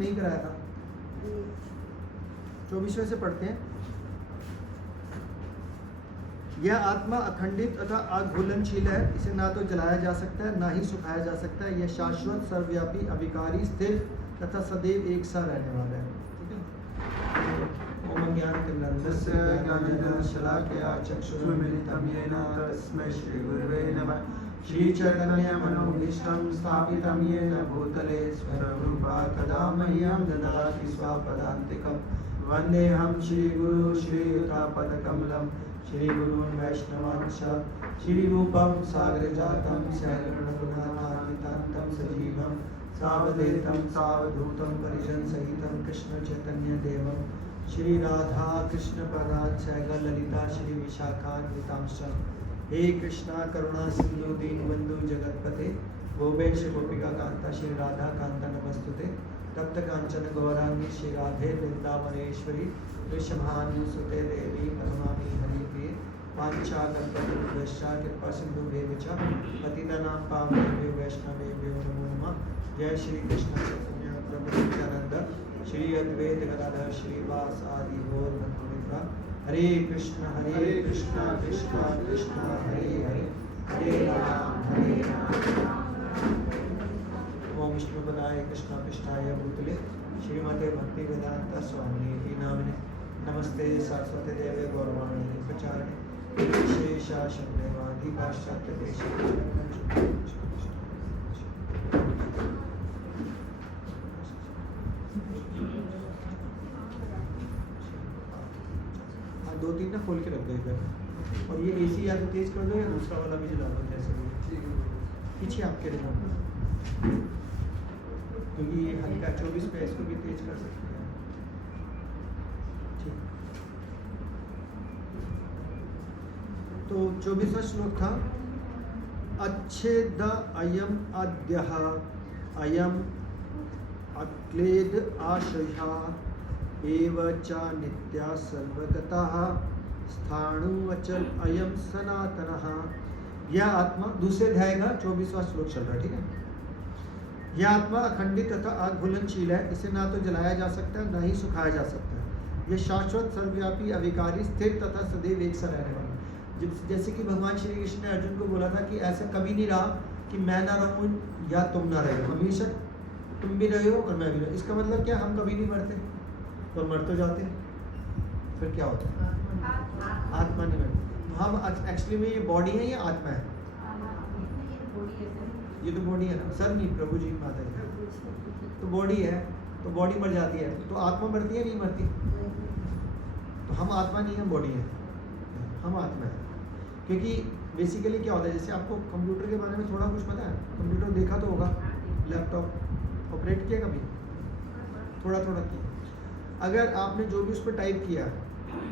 नहीं कराया था। 24वें से पढ़ते हैं। यह आत्मा अखंडित तथा अघुलनशील है, इसे ना तो जलाया जा सकता है ना ही सुखाया जा सकता है। यह शाश्वत, सर्वव्यापी, अविकारी, स्थिर तथा सदैव एक सा रहने वाला है। ठीक है। ओम ज्ञानतिमिरन्धस्य ज्ञानञ्जनशलाकया चक्षुरुन्मिलितं येन तस्मै श्रीगुरवे नमः। श्रीचैतन्यमनोभीष्टं स्थापितं येन भूतले स्वरूपा कदा मह्यं ददाति स्वपदान्तिकं। वन्देऽहं श्रीगुरु श्रीयुतापदकमलं श्रीगुरून् वैष्णवांश्च श्रीरूपं सागरजातं सहगणरघुनाथान्वितं सजीवं सावधूतं सावधूतं परिजनसहितं कृष्णचैतन्यदेवं श्री राधा कृष्ण पदांश्च ललिता श्री विशाखान्वितांश्च। हे कृष्णा करुणा सिंधु दीनबंधु जगतपते गोपेश गोपिका कांता श्री राधा कांता नमस्तुते। तप्त कांचन गौरांगी श्री राधे वृंदावनेश्वरी वृषभानुसुते देवी नमामि हरिप्रिये। वाञ्छाकल्पतरुभ्यश्च कृपा सिन्धुभ्येव च पतितानां पावनेभ्यो वैष्णवेभ्यो नमो नमः। जय श्री कृष्ण चैतन्य प्रभु नित्यानंद श्री अद्वैत गदाधर श्रीवासादि गौर भक्तवृंद। हरे कृष्ण कृष्ण कृष्ण हरे हरे, हरे राम ओम विष्णुपदाय कृष्णाय भूतले श्रीमते भक्ति वेदांत स्वामिने नामिने। नमस्ते सरस्वती देवे गौरवाणी प्रचारिणे विशेषा शून्यवादी पाश्चात्य देश। दो तीन ना खोल के रख दो इधर, और ये एसी या तो तेज कर दो या दूसरा वाला भी जला दो जैसे भी पीछे आपके रिमोट, क्योंकि ये हल्का 24 पे इसको भी तेज कर सकते हैं। ठीक, तो 24वां श्लोक था अच्छेद अयम अद्यः अयम अक्लेद आशया एव च नित्या सर्वगतः स्थाणु अचल अयम सनातनः। यह आत्मा, दूसरे अध्याय का 24वां श्लोक चल रहा है। ठीक है। यह आत्मा अखंडित तथा अघुलनशील है, इसे ना तो जलाया जा सकता है ना ही सुखाया जा सकता है। यह शाश्वत, सर्वव्यापी, अविकारी, स्थिर तथा सदैव एक सा रहने वाला है। जैसे कि भगवान श्री कृष्ण ने अर्जुन को बोला था कि ऐसा कभी नहीं रहा कि मैं ना रहूं या तुम ना रहे, हमेशा तुम भी रहे हो और मैं भी रहे। इसका मतलब क्या, हम कभी नहीं मरते तो मर तो जाते हैं, फिर क्या होता है, आत्मा नहीं मरती। हम एक्चुअली में ये बॉडी है या आत्मा है? ये तो बॉडी है ना, सर नहीं, प्रभु जी माता जी तो बॉडी है, तो बॉडी मर जाती है, तो आत्मा मरती है नहीं मरती? तो हम आत्मा नहीं, हम बॉडी है, हम आत्मा है। क्योंकि बेसिकली क्या होता है, जैसे आपको कंप्यूटर के बारे में थोड़ा कुछ पता है, कंप्यूटर देखा तो होगा, लैपटॉप ऑपरेट किया कभी, थोड़ा थोड़ा किया। अगर आपने जो भी उस पर टाइप किया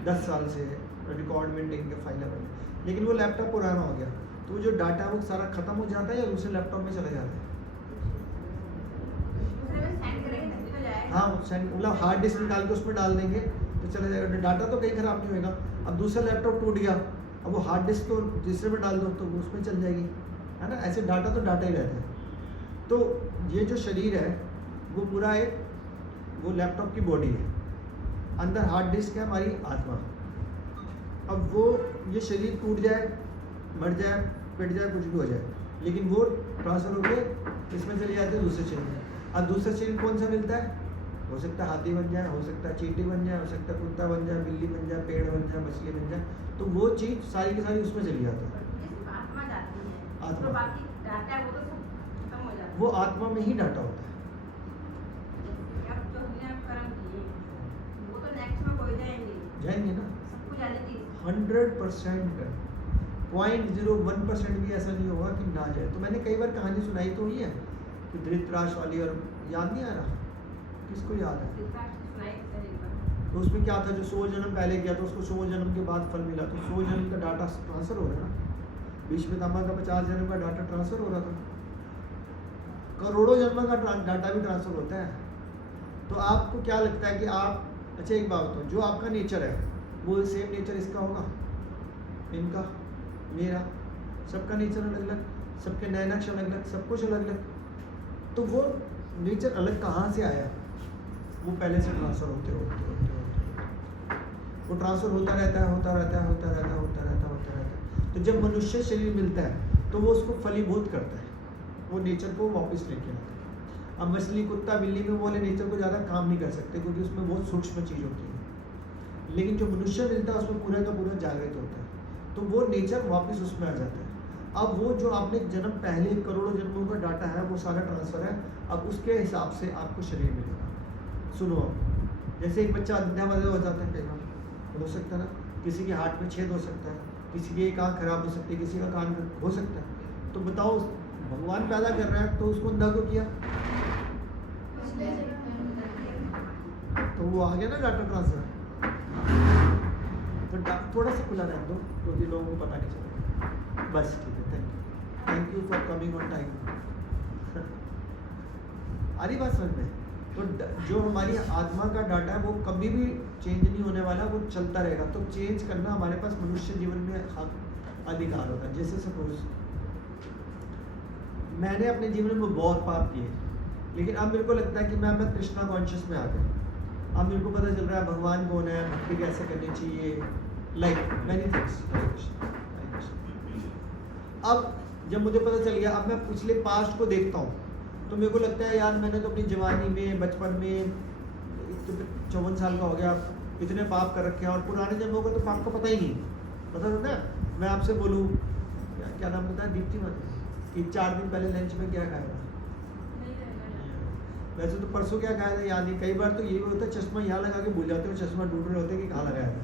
10 साल से रिकॉर्ड मेंटेन के फाइल में, लेकिन वो लैपटॉप पुराना हो गया, तो वो जो डाटा वो सारा खत्म हो जाता है या दूसरे लैपटॉप में चला जाता है? हाँ, मतलब हार्ड डिस्क निकाल के उसमें डाल देंगे तो चला जाएगा, डाटा तो कहीं खराब नहीं होएगा। अब दूसरा लैपटॉप टूट गया, अब वो हार्ड डिस्क तो दूसरे में डाल दो तो उसमें चल जाएगी, है ना। ऐसे डाटा तो डाटा ही रहता है। तो ये जो शरीर है वो पूरा एक वो लैपटॉप की बॉडी है, अंदर हार्ड डिस्क है हमारी आत्मा। अब वो ये शरीर टूट जाए, मर जाए, पिट जाए, कुछ भी हो जाए, लेकिन वो ट्रांसफर होकर इसमें चले जाते हैं दूसरे शरीर में। अब दूसरा शरीर कौन सा मिलता है? हो सकता है हाथी बन जाए, हो सकता है चींटी बन जाए, हो सकता है कुत्ता बन जाए, बिल्ली बन जाए, पेड़ बन जाए, मछली बन जाए, तो वो चीज़ सारी की सारी उसमें चली जाती है। आत्मा, वो आत्मा में ही डाटा होता है। जाएंगे ना 100%, 0.01% भी ऐसा नहीं होगा कि ना जाए। तो मैंने कई बार कहानी सुनाई तो हुई है कि धृतराष्ट्र वाली, और याद नहीं आ रहा किसको याद है? तो उसमें क्या था, जो 100 जन्म पहले किया तो उसको 100 जन्म के बाद फल मिला, तो 100 जन्म का डाटा ट्रांसफर हो रहा है ना। भीष्मपितामह का 50 जन्म का डाटा ट्रांसफर हो रहा था, करोड़ों जन्म का डाटा भी ट्रांसफर होता है। तो आपको क्या लगता है कि आप, अच्छा एक बात बताओ, जो आपका नेचर है वो सेम नेचर इसका होगा, इनका, मेरा, सबका नेचर अलग अलग, सबके नए नक्श अलग अलग, सब कुछ अलग अलग। तो वो नेचर अलग कहाँ से आया? वो पहले से ट्रांसफ़र होते वो ट्रांसफ़र होता रहता है। तो जब मनुष्य शरीर मिलता है तो वो उसको फलीभूत करता है, वो नेचर को वापस लेके आता है। अब मछली, कुत्ता, बिल्ली में बोले नेचर को ज़्यादा काम नहीं कर सकते क्योंकि उसमें बहुत सूक्ष्म चीज़ होती है, लेकिन जो मनुष्य मिलता है उसमें पूरा का पूरा जागृत होता है, तो वो नेचर वापस उसमें आ जाता है। अब वो जो आपने जन्म पहले करोड़ों जन्मों का डाटा है वो सारा ट्रांसफ़र है, अब उसके हिसाब से आपको शरीर मिलेगा। सुनो, अब जैसे एक बच्चा अंधा हो जाता है, कई बार हो सकता है ना, किसी के हार्ट में छेद हो सकता है, किसी की एक आँख खराब हो सकती है, किसी का कान हो सकता है, तो बताओ भगवान पैदा कर रहा है तो उसको अंधा क्यों किया? तो वो आ गया ना डाटा ट्रांसफर। तो थोड़ा सा खुला रह दो क्योंकि लोगों को पता नहीं चलेगा। बस ठीक है, thank you for coming on time. आ रही बात समझ में? तो जो हमारी आत्मा का डाटा है वो कभी भी चेंज नहीं होने वाला, वो चलता रहेगा। तो चेंज करना हमारे पास मनुष्य जीवन में अधिकार होता है। जैसे सपोज मैंने अपने जीवन में बहुत पाप किए, लेकिन अब मेरे को लगता है कि मैं कृष्णा कॉन्शियस में आ गया। अब मेरे को पता चल रहा है भगवान कौन है, भक्ति कैसे करनी चाहिए, लाइक मैनी थिंग्स। अब जब मुझे पता चल गया, अब मैं पिछले पास्ट को देखता हूँ तो मेरे को लगता है यार मैंने तो अपनी जवानी में, बचपन में, 54 साल का हो गया, इतने पाप कर रखे हैं, और पुराने जन्मों को तो पाप का पता ही नहीं पता होता है। मैं आपसे बोलूँ, क्या नाम बताया, दीप्ति माता, कि 4 दिन पहले लंच में क्या खाया था? वैसे तो परसों क्या खाया था याद नहीं। कई बार तो ये भी होता है चश्मा यहाँ लगा के भूल जाते हो, चश्मा ढूंढ रहे होते कि कहाँ लगाया था,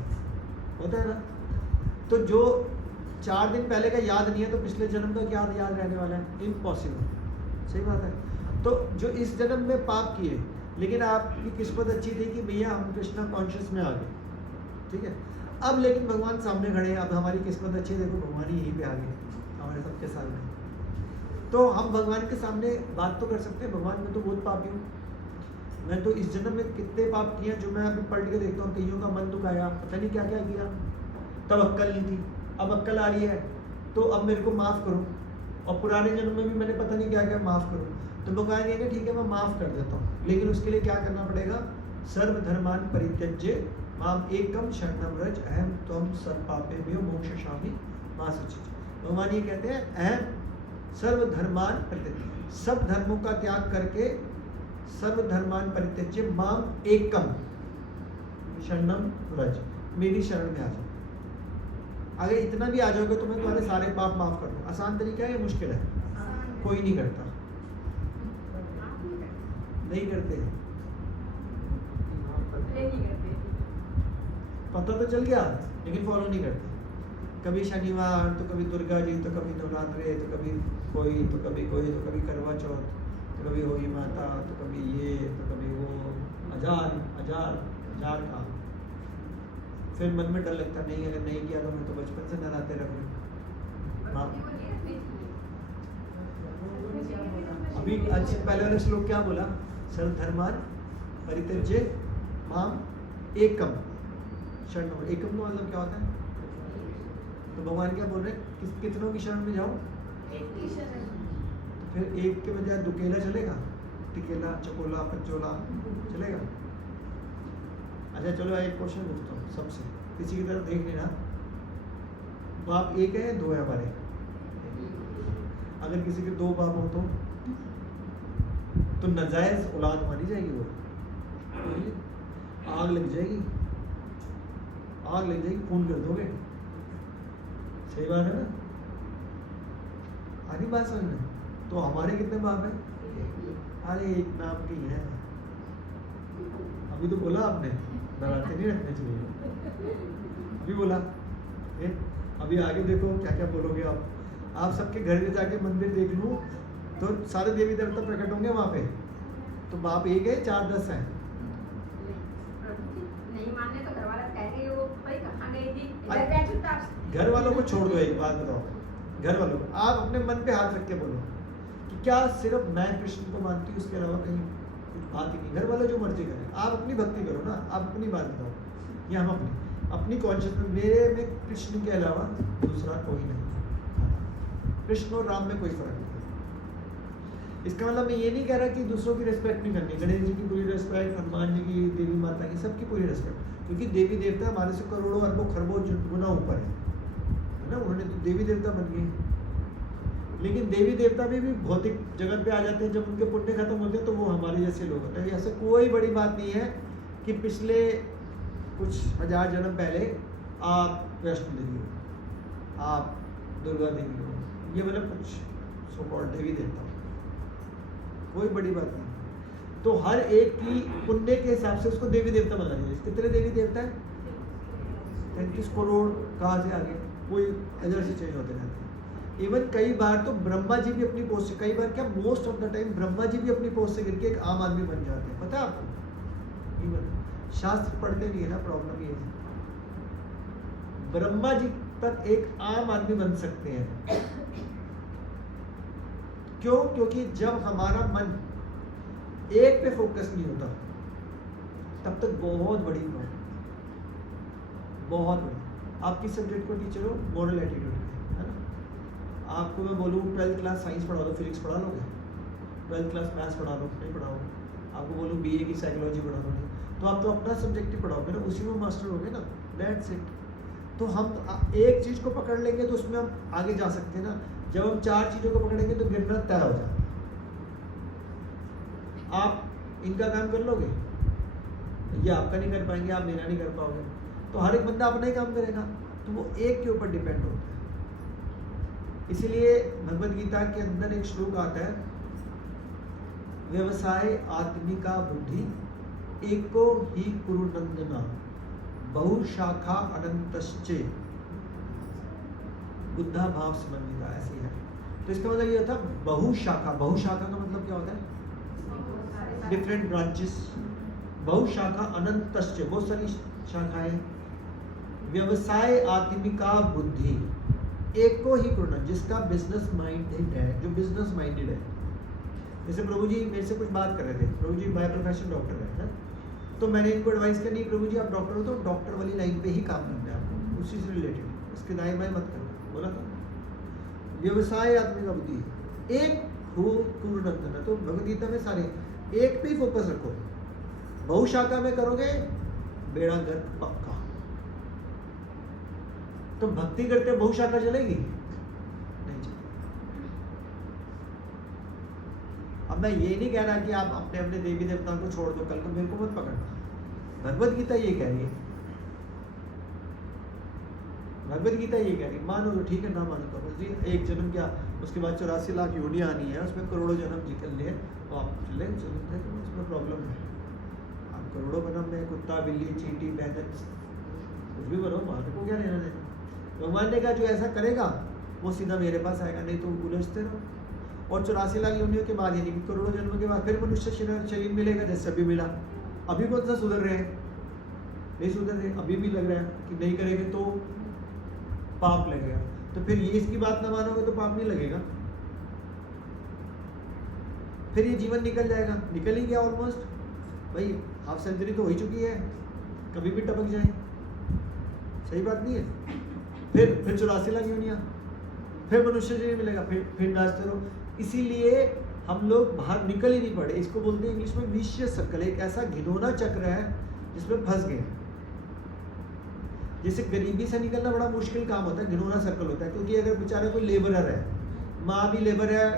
होता है ना। तो जो 4 दिन पहले का याद नहीं है तो पिछले जन्म का क्या याद रहने वाला है? इम्पॉसिबल। सही बात है। तो जो इस जन्म में पाप किए, लेकिन आपकी किस्मत अच्छी थी कि भैया हम कृष्णा कॉन्शियस में आ गए, ठीक है। अब लेकिन भगवान सामने खड़े हैं, अब हमारी किस्मत अच्छी, देखो भगवान ही यहीं पे आ गए हमारे सबके सामने। तो हम भगवान के सामने बात तो कर सकते हैं, भगवान मैं तो बहुत पापी हूँ, मैं तो इस जन्म में कितने पाप किए जो मैं अभी पलट के देखता हूँ, कईयों का मन दुखाया, पता नहीं क्या क्या किया, तब अक्ल नहीं थी, अब अक्ल आ रही है, तो अब मेरे को माफ़ करो। और पुराने जन्म में भी मैंने पता नहीं क्या क्या माफ़ करो। तो भगवान ये कि ठीक है मैं माफ़ कर देता हूँ, लेकिन उसके लिए क्या करना पड़ेगा? सर्वधर्मान परित्यज्य माम एकम शरणम व्रज अहम त्वं सर्वपापेभ्यो मोक्षयिष्यामि मा शुचि। भगवान ये कहते हैं अहम सर्वधर्मान परित्यज्य, सब धर्मों का त्याग करके सर्वधर्मान परित्यज्य माम एकम शरणम व्रज, मेरी शरण में आ जाओ। अगर इतना भी आ जाओगे तो मैं तुम्हारे सारे पाप माफ कर दूँ। आसान तरीका है या मुश्किल है? कोई नहीं करता, नहीं करते, पता तो चल गया लेकिन फॉलो नहीं करते। कभी शनिवार तो कभी दुर्गा जी, तो कभी नवरात्रे, तो कभी कोई, तो कभी कोई, तो कभी करवा चौथ, तो कभी होली माता, तो कभी ये, तो कभी वो, हजार काम। फिर मन में डर लगता नहीं, अगर नहीं किया तो मैं तो बचपन से नराते रख लूँ। अभी अच्छे पहले वाले श्लोक क्या बोला? सर्वधर्मान परित्यज्य माम एकम शरणम। एकम का मतलब क्या होता है? तो भगवान क्या बोल रहे हैं? कितनों की शरण में जाओ? एक की शरण। तो फिर एक के बजाय दुकेला चलेगा? टिकेला, चकोला, पंचोला चलेगा? अच्छा चलो एक क्वेश्चन पूछता हूँ सबसे, किसी की तरफ देख लेना। बाप एक है, 2 है हमारे? अगर किसी के 2 बाप हो तो नाजायज औलाद मानी जाएगी, वो आग लग जाएगी, खून कर दोगे। सही बात है ना? आधी बात समझ में? तो हमारे कितने बाप हैं? अरे एक नाम की है, अभी तो बोला आपने डराते नहीं रखने चाहिए, अभी बोला है? अभी आगे देखो क्या क्या बोलोगे आप सबके घर में जाके मंदिर देख लूँ तो सारे देवी देवता प्रकट होंगे वहाँ पे। तो बाप एक है, 4-10 हैं? नहीं मानने तो घर वाला कहेंगे वो भाई कहाँ गई थी, इधर बैठ चुपचाप। घर वालों को छोड़ दो, एक बात बताओ, घर वालों को आप अपने मन पे हाथ रख के बोलो कि क्या सिर्फ मैं कृष्ण को मानती हूँ, उसके अलावा कहीं कुछ बात ही नहीं। घर वाले जो मर्जी करें, आप अपनी भक्ति करो ना, आप अपनी बात बताओ, या हम अपनी कॉन्शियस में, मेरे में कृष्ण के अलावा दूसरा कोई नहीं, कृष्ण और राम में कोई फर्क नहीं। इसका मतलब मैं ये नहीं कह रहा कि दूसरों की रिस्पेक्ट नहीं करनी, गणेश जी की पूरी रिस्पेक्ट, हनुमान जी की, देवी माता की, सबकी पूरी रिस्पेक्ट, क्योंकि देवी देवता हमारे से करोड़ों अरबों खरबों गुना ऊपर है ना, उन्होंने तो देवी देवता बन गए। लेकिन देवी देवता भी भौतिक जगत पे आ जाते हैं, जब उनके पुण्य खत्म होते हैं तो वो हमारे जैसे लोग होते हैं। ऐसा कोई बड़ी बात नहीं है कि पिछले कुछ हजार जन्म पहले आप वैष्णो देवी हो, आप दुर्गा देवी हो, ये मतलब कुछ सो कॉल्ड देवी देवता हो, कोई बड़ी बात नहीं। तो हर एक की पुण्य के हिसाब से उसको देवी देवता बना दिया। कितने देवी देवता है? 33 करोड़। कहाँ से आगे कोई अजर से चेंज होते रहते हैं। इवन कई बार तो ब्रह्मा जी भी अपनी पोस्ट से, कई बार क्या most of the time Brahma ji भी अपनी पोस्ट से गिर के एक आम आदमी बन जाते हैं, पता है आपको? इवन शास्त्र पढ़ते नहीं है ना, प्रॉब्लम ये है। ब्रह्मा जी तक एक आम आदमी बन सकते हैं। क्यों? क्योंकि जब हमारा मन एक पे फोकस नहीं होता तब तक बहुत बड़ी प्रॉब्लम, बहुत बड़ी। आप किस सब्जेक्ट को टीचर हो? मॉरल एटीट्यूड, है ना। आपको मैं बोलूँ 12th क्लास साइंस पढ़ा दो, फिजिक्स पढ़ा लोगे? 12th क्लास मैथ्स पढ़ा दो, नहीं पढ़ाओगे? आपको बोलूँ बीए की साइकोलॉजी पढ़ा दोगे, तो आप तो अपना सब्जेक्ट ही पढ़ाओगे ना, उसी में मास्टर होगे ना, दैट्स इट। तो हम एक चीज़ को पकड़ लेंगे तो उसमें हम आगे जा सकते हैं ना। जब हम 4 चीज़ों को पकड़ेंगे तो गिरना तय हो जाता है। आप इनका काम कर लोगे, ये आपका नहीं कर पाएंगे, आप मेरा नहीं कर पाओगे, तो हर एक बंदा अपना ही काम करेगा, तो वो एक के ऊपर डिपेंड होता है। इसीलिए भगवद गीता के अंदर एक श्लोक आता है, व्यवसाय आत्मिका बुद्धि एको ही कुरु नंदना बहुशाखा अनंतश्चे बुद्धा भाव समन्विता, ऐसी है। तो इसका मतलब ये होता है बहुशाखा। बहुशाखा का मतलब क्या होता है? Different branches. बहुशाखा अनंतश्चे, बहुत सारी शाखाएं। व्यवसाय आत्मिका बुद्धि एक को ही कुरु, जिसका बिजनेस माइंडेड है, जो बिजनेस माइंडेड है। जैसे प्रभु जी मेरे से कुछ बात कर रहे थे, प्रभु जी बाय प्रोफेशन डॉक्टर है, तो मैंने इनको एडवाइस करनी, प्रभु जी आप डॉक्टर हो तो डॉक्टर वाली लाइन पे ही काम करना है आपको, उसी से रिलेटेड, इसके दाएं बाएं मत करना, बोला था। व्यवसाय आत्मिका बुद्धि एक हो कुरु नंदना, तो भगवद गीता में सारे एक पे ही फोकस रखो। बहुशाखा में करोगे बेड़ा गर्क पक्का। तो भक्ति करते बहुशाखा चलेगी? नहीं चलेगी। अब मैं ये नहीं कह रहा कि आप अपने अपने देवी देवताओं को छोड़ दो, कल को मेरे को मत पकड़ना। भगवद गीता ये कह रही है, भगवद गीता ये कह रही है, मानो तो ठीक है, ना मानो तो जी एक जन्म क्या, उसके बाद 84 लाख योनियां आनी है, उसमें करोड़ों जन्म निकल लिए, तो आप चले चलते हैं, उसमें प्रॉब्लम है। आप करोड़ों जन्म में कुत्ता बिल्ली चींटी बैगन कुछ भी बनो, भगवान को क्या लेना देना। भगवान ने कहा जो ऐसा करेगा वो सीधा मेरे पास आएगा, नहीं तो उलझते रहो। और 84 लाख योनियों के बाद, यानी कि करोड़ों जन्मों के बाद फिर मनुष्य शरीर मिलेगा, जैसे अभी मिला। अभी कौन सा सुधर रहे हैं? नहीं सुधर रहे, अभी भी लग रहा है कि नहीं करेंगे तो पाप लगेगा। तो फिर ये इसकी बात ना मानोगे तो पाप नहीं लगेगा, फिर ये जीवन निकल जाएगा। निकल ही गया ऑलमोस्ट भाई, हाफ सेंचुरी तो हो ही चुकी है, कभी भी टपक जाए, सही बात नहीं है। फिर 84 लाख योनियां, फिर मनुष्य शरीर मिलेगा, फिर नाचते रहो। इसीलिए हम लोग बाहर निकल ही नहीं पड़े। इसको बोलते हैं इंग्लिश में विशियस सर्कल, एक ऐसा घिनौना चक्र है जिसमें फंस गए। जैसे गरीबी से निकलना बड़ा मुश्किल काम होता है, घिनौना सर्कल होता है, क्योंकि अगर बेचारा कोई लेबरर है, माँ भी लेबर है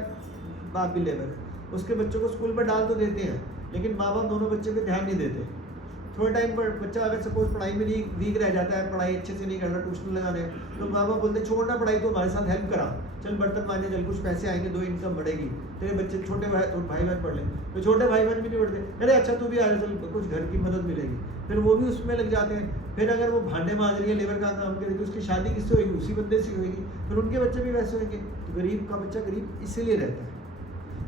बाप भी लेबर है, उसके बच्चों को स्कूल में डाल तो देते हैं, लेकिन माँ बाप दोनों बच्चों पे ध्यान नहीं देते। थोड़े टाइम पर बच्चा अगर सपोज पढ़ाई में नहीं वीक रह जाता है, पढ़ाई अच्छे से नहीं करना, ट्यूशन लगाने, तो माँ बाप बोलते छोड़ना पढ़ाई, तो हमारे साथ हेल्प करा, चल बर्तन मांझे, चल कुछ पैसे आएंगे, 2 इनकम बढ़ेगी, तेरे बच्चे छोटे भाई बहन पढ़ लें। तो छोटे भाई बहन भी नहीं पढ़ते, अरे अच्छा तू भी आ जा, चल कुछ घर की मदद मिलेगी, फिर वो भी उसमें लग जाते हैं। फिर अगर वो भांडे मांज रही है, लेबर का काम करेगी, तो उसकी शादी किससे होगी? उसी बंदे से होगी, फिर उनके बच्चे भी वैसे होंगे। तो गरीब का बच्चा गरीब इसीलिए रहता है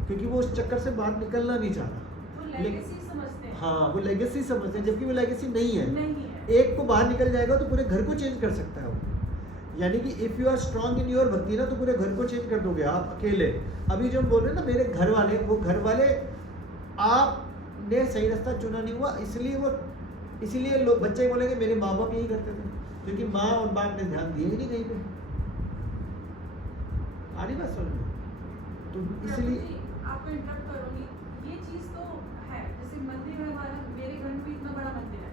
क्योंकि वो उस चक्कर से बाहर निकलना नहीं चाहता। हाँ, वो लेगेसी समझते हैं, जबकि वो लेगेसी नहीं है। एक को बाहर निकल जाएगा तो पूरे घर को चेंज कर सकता है वो। यानी कि if you are strong in your bhakti ना, तो पूरे घर को चेंज कर दोगे आप अकेले। अभी जो हम बोल रहे हैं ना, मेरे घर वाले, वो घर वाले आपने सही रास्ता चुना नहीं हुआ, इसीलिए लोग बच्चे बोलेंगे मेरे माँ बाप यही करते थे, क्योंकि माँ और बाप ने ध्यान दिया ही नहीं कहीं पे। आ रही बात समझ में? तो इसलिए आपको इंटरप्ट करूंगी, ये चीज तो है। जैसे मंदिर है हमारा, मेरे घर में भी इतना बड़ा मंदिर है,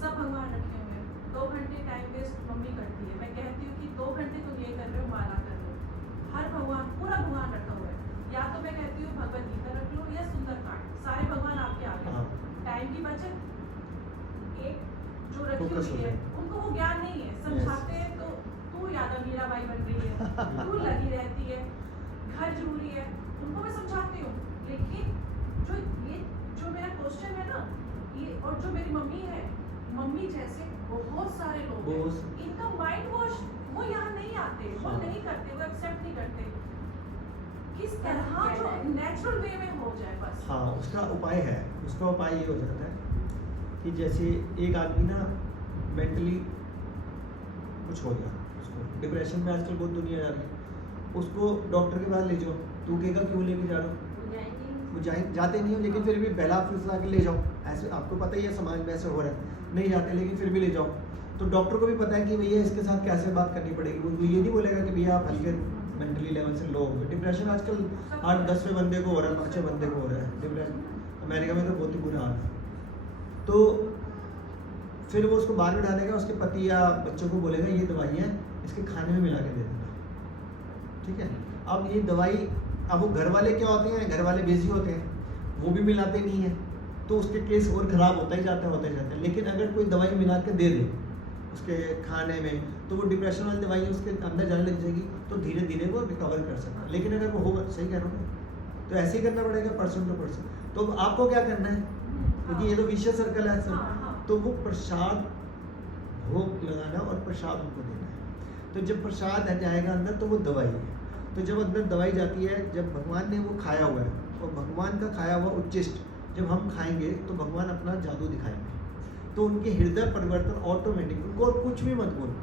सब भगवान रखे हुए हैं। 2 घंटे टाइम वेस्ट मम्मी करती है। मैं कहती हूँ कि 2 घंटे तुम ये कर रहे हो, माला कर रहे हो। हर भगवान, पूरा भगवान रखा हुआ है। या तो मैं कहती हूँ भगवत गीता रख लो या सुंदरकांड, सारे भगवान आपके आगे। टाइम की बचत, एक जो रखी हुई है उनको वो ज्ञान नहीं है, समझाते हैं तो तू यादव मीराबाई बन रही है, तू लगी रहती है, घर जरूरी है, उनको मैं समझाती हूँ। लेकिन जो मेरा क्वेश्चन है ना, ये और जो मेरी मम्मी है, मम्मी जैसे बहुत सारे लोग हैं, इनका माइंड वॉश, वो यहाँ नहीं आते, वो नहीं करते, वो एक्सेप्ट नहीं करते। किस तरह जो नेचुरल वे में हो जाए बस। हाँ, उसका उपाय है। उसका उपाय ये हो जाता है कि जैसे एक आदमी ना मेंटली कुछ हो गया, उसको डिप्रेशन में आजकल बहुत दुनिया जा रही है, उसको डॉक्टर के पास ले जाओ। तू कहेगा क्यों लेके जा रहा हूँ, वो जाते नहीं हो, लेकिन फिर भी पहला फैसला के ले जाओ। ऐसे आपको पता ही है समाज में ऐसे हो रहा है, नहीं जाते लेकिन फिर भी ले जाओ। तो डॉक्टर को भी पता है कि भैया इसके साथ कैसे बात करनी पड़ेगी। वो ये नहीं बोलेगा कि भैया आप हल्के मेंटली लेवल से लो हो गए। डिप्रेशन आजकल 8-10वें बंदे को हो रहा है, 5वें बंदे को हो रहा है डिप्रेशन। अमेरिका में तो बहुत ही बुरा हाल है। तो फिर वो उसको बाहर बिठानेगा, उसके पति या बच्चों को बोलेगा ये दवाई है, इसके खाने में मिला के दे देना, ठीक है। अब ये दवाई, अब वो घर वाले क्या होते हैं, घर वाले बिजी होते हैं, वो भी मिलाते नहीं है, तो उसके केस और ख़राब होता ही जाता है। लेकिन अगर कोई दवाई मिला के दे दे उसके खाने में, तो वो डिप्रेशन वाली दवाई उसके अंदर जाने लग जाएगी, तो धीरे धीरे वो रिकवर कर सकता है। लेकिन अगर वो होगा, सही कह रहा हूँ, तो ऐसे ही करना पड़ेगा पर्सन टू पर्सन। तो आपको क्या करना है, क्योंकि ये तो विशेष सर्कल है सर, तो वो प्रसाद भोग लगाना और प्रसाद उनको देना है। तो जब प्रसाद जाएगा अंदर तो वो दवाई है। तो जब अंदर दवाई जाती है, जब भगवान ने वो खाया हुआ है, और भगवान का खाया हुआ उच्चिष्ट जब हम खाएंगे तो भगवान अपना जादू दिखाएंगे। तो उनके हृदय परिवर्तन ऑटोमेटिक, उनको और कुछ भी मत बोलो,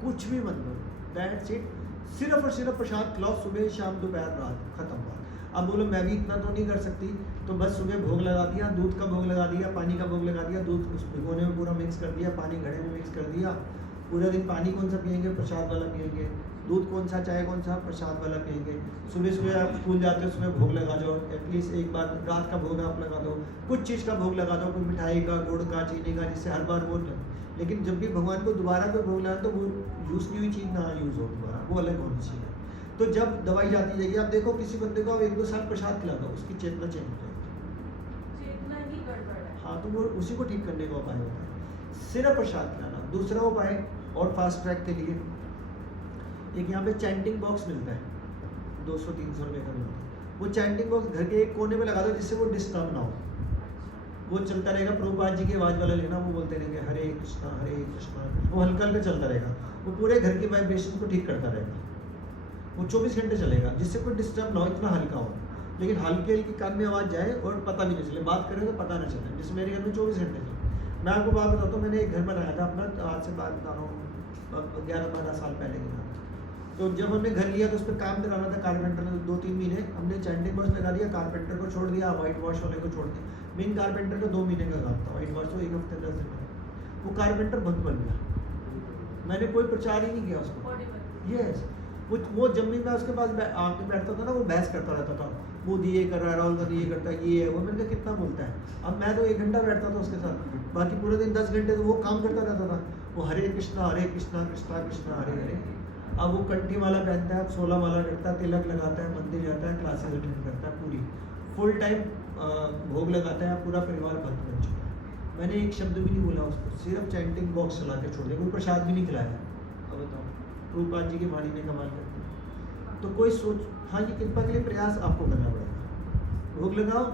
कुछ भी मत बोलो, दैट्स इट। सिर्फ और सिर्फ प्रसाद खिलाओ, सुबह शाम दोपहर रात, खत्म हुआ। अब बोलो मैं भी इतना तो नहीं कर सकती, तो बस सुबह भोग लगा दिया, दूध का भोग लगा दिया, पानी का भोग लगा दिया, दूध उस भिगोने में पूरा मिक्स कर दिया, पानी घड़े में मिक्स कर दिया। पूरा दिन पानी कौन सा पियेंगे, प्रसाद वाला पियेंगे। दूध कौन सा, चाय कौन सा, प्रसाद वाला पियेंगे। सुबह सुबह आप स्कूल जाते हो, उसमें भोग लगा दो, एटलीस्ट एक बार रात का भोग आप लगा दो, कुछ चीज़ का भोग लगा दो, कोई मिठाई का, गुड़ का, चीनी का, जिससे हर बार वो। लेकिन जब भी भगवान को दोबारा कोई भोग लगा तो वो यूज़ नहीं हुई चीज़ ना यूज़ हो दोबारा, वो अलग होनी चाहिए। तो जब दवाई जाती जाएगी, आप देखो किसी बंदे को आप 1-2 साल प्रसाद खिला दो, उसकी चेतना चेंज हो जाएगी, चेतना ही गड़बड़ है। हाँ, तो वो उसी को ठीक करने का उपाय होता है, सिर्फ प्रसाद खिलाना। दूसरा उपाय और फास्ट ट्रैक के लिए, एक यहाँ पे चैंटिंग बॉक्स मिलता है, 200-300 रुपये का मिलता है। वो चैंटिंग बॉक्स घर के एक कोने में लगा दो, जिससे वो डिस्टर्ब ना हो, वो चलता रहेगा। प्रभुपाद जी की आवाज़ वाला लेना, वो बोलते रहेंगे हरे कृष्णा हरे कृष्णा, वो हल्का हल्का चलता रहेगा, वो पूरे घर की वाइब्रेशन को ठीक करता रहेगा। वो 24 घंटे चलेगा, जिससे कोई डिस्टर्ब ना हो, इतना हल्का हो, लेकिन हल्की हल्की कान में आवाज़ जाए और पता भी नहीं चले, बात करें तो पता ना चले। जैसे मेरे घर में 24 घंटे चले। मैं आपको बात बताता हूँ, मैंने एक घर बनाया था अपना, आज से बात बता रहा हूँ 11-12 साल पहले की बात। तो जब हमने घर लिया तो उस पर काम कराना था कारपेंटर ने, 2-3 महीने हमने चैंटिंग बॉक्स लगा दिया, कारपेंटर को छोड़ दिया, वाइट वॉश वाले को छोड़ दिया। मेन कारपेंटर का 2 महीने का काम था, वाइट वॉश तो 1 हफ्ते 10 दिन में। वो कारपेंटर भक्त बन गया, मैंने कोई प्रचार ही नहीं किया उसको। यस, वो जब भी मैं उसके पास आके बैठता था ना, वो बहस करता रहता था, मोदी ये कर रहा है, राहुल गांधी ये करता है, ये है वो। मैंने कहा कितना बोलता है। अब मैं तो 1 घंटा बैठता था उसके साथ, बाकी पूरे दिन 10 घंटे तो वो काम करता रहता था। वो हरे कृष्णा कृष्णा कृष्णा हरे हरे। अब वो कंठी माला पहनता है, 16 माला करता है, तिलक लगाता है, मंदिर जाता है, क्लासेस अटेंड करता है, पूरी फुल टाइम भोग लगाता है, पूरा परिवार भक्त बन चुका है। मैंने एक शब्द भी नहीं बोला उसको, सिर्फ चैंटिंग बॉक्स चला के छोड़ दिया, कोई प्रसाद भी नहीं खिलाया। अब बताओ, प्रभुपाद जी की वाणी ने कमाल कर दिया। तो कोई सोच, हाँ, ये कृपा के लिए प्रयास आपको करना पड़ेगा। भोग लगाओ,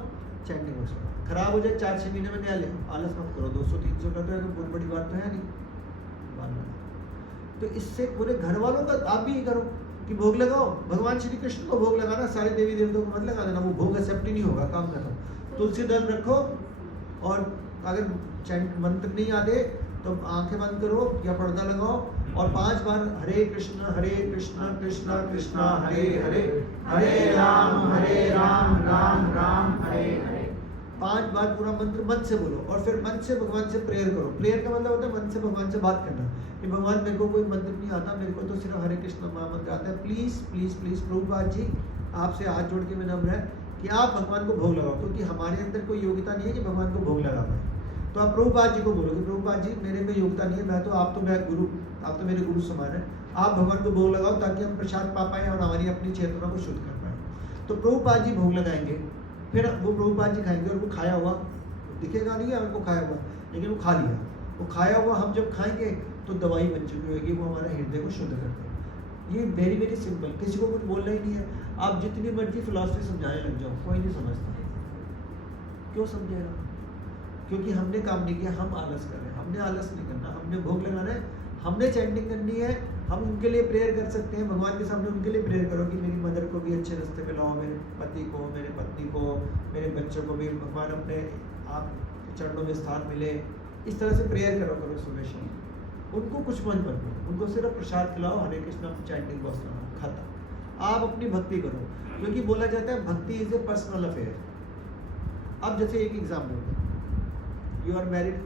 चैंटिंग बॉक्स लगाओ, खराब हो जाए 4-6 महीने में नया ले, आलस मत करो। 200-300 का तो बहुत बड़ी बात तो है नहीं। तो इससे पूरे घर वालों का आप भी करो कि भोग लगाओ, भगवान श्री कृष्ण को भोग लगाना, सारे देवी देवताओं को मत लगा देना, वो भोग एक्सेप्ट ही नहीं होगा, काम करो। तुलसी दल रखो, और अगर मंत्र नहीं आते तो आंखें बंद करो या पर्दा लगाओ, और 5 बार हरे कृष्णा कृष्णा कृष्णा हरे हरे, हरे राम राम राम हरे हरे। 5 बार पूरा मंत्र मन से बोलो, और फिर मन से भगवान से प्रेयर करो। प्रेयर का मतलब होता है मन से भगवान से बात करना कि भगवान मेरे को कोई मंत्र नहीं आता, मेरे को तो सिर्फ हरे कृष्ण महामंत्र आता है, please please please Prabhupada ji आपसे हाथ जोड़ के विनम्र है कि आप भगवान को भोग लगाओ, क्योंकि हमारे अंदर कोई योग्यता नहीं है कि भगवान को भोग लगा पाए। तो आप प्रभुपाद जी को बोलो कि प्रभुपाद जी मेरे में योग्यता नहीं है, मैं तो आप तो मेरे गुरु समान है, आप भगवान को भोग लगाओ ताकि हम प्रसाद पा पाएँ और हमारी अपनी चेतना को शुद्ध कर पाएँ। तो प्रभुपाद जी भोग लगाएंगे, फिर वो प्रभुपाद जी खाएंगे और वो खाया हुआ दिखेगा नहीं है उनको खाया हुआ, लेकिन वो खा लिया, वो खाया हुआ हम जब खाएंगे तो दवाई बन चुकी होगी, वो हमारा हृदय को शुद्ध करता है। ये वेरी वेरी सिंपल, किसी को कुछ बोलना ही नहीं है। आप जितनी मर्जी फिलॉसफी समझाने लग जाओ, कोई नहीं समझता। क्यों समझेगा? क्योंकि हमने काम नहीं किया, हम आलस कर रहे हैं। हमने आलस नहीं करना, हमने भोग लगाना है, हमने चैंटिंग करनी है। हम उनके लिए प्रेयर कर सकते हैं, भगवान के सामने उनके लिए प्रेयर करो कि मेरी मदर को भी अच्छे रास्ते पे लाओ, मेरे पति को, मेरे पत्नी को, मेरे बच्चों को भी भगवान अपने आप चरणों में स्थान मिले। इस तरह से प्रेयर करो सुबह शाम। उनको कुछ मन मत करो, उनको सिर्फ प्रसाद खिलाओ, हरे कृष्णा चैंटिंग बॉक्स लगाओ, खत्म। आप अपनी भक्ति करो, क्योंकि बोला जाता है भक्ति इज ए पर्सनल अफेयर। अब जैसे एक एग्जाम्पल, यू आर मैरिड,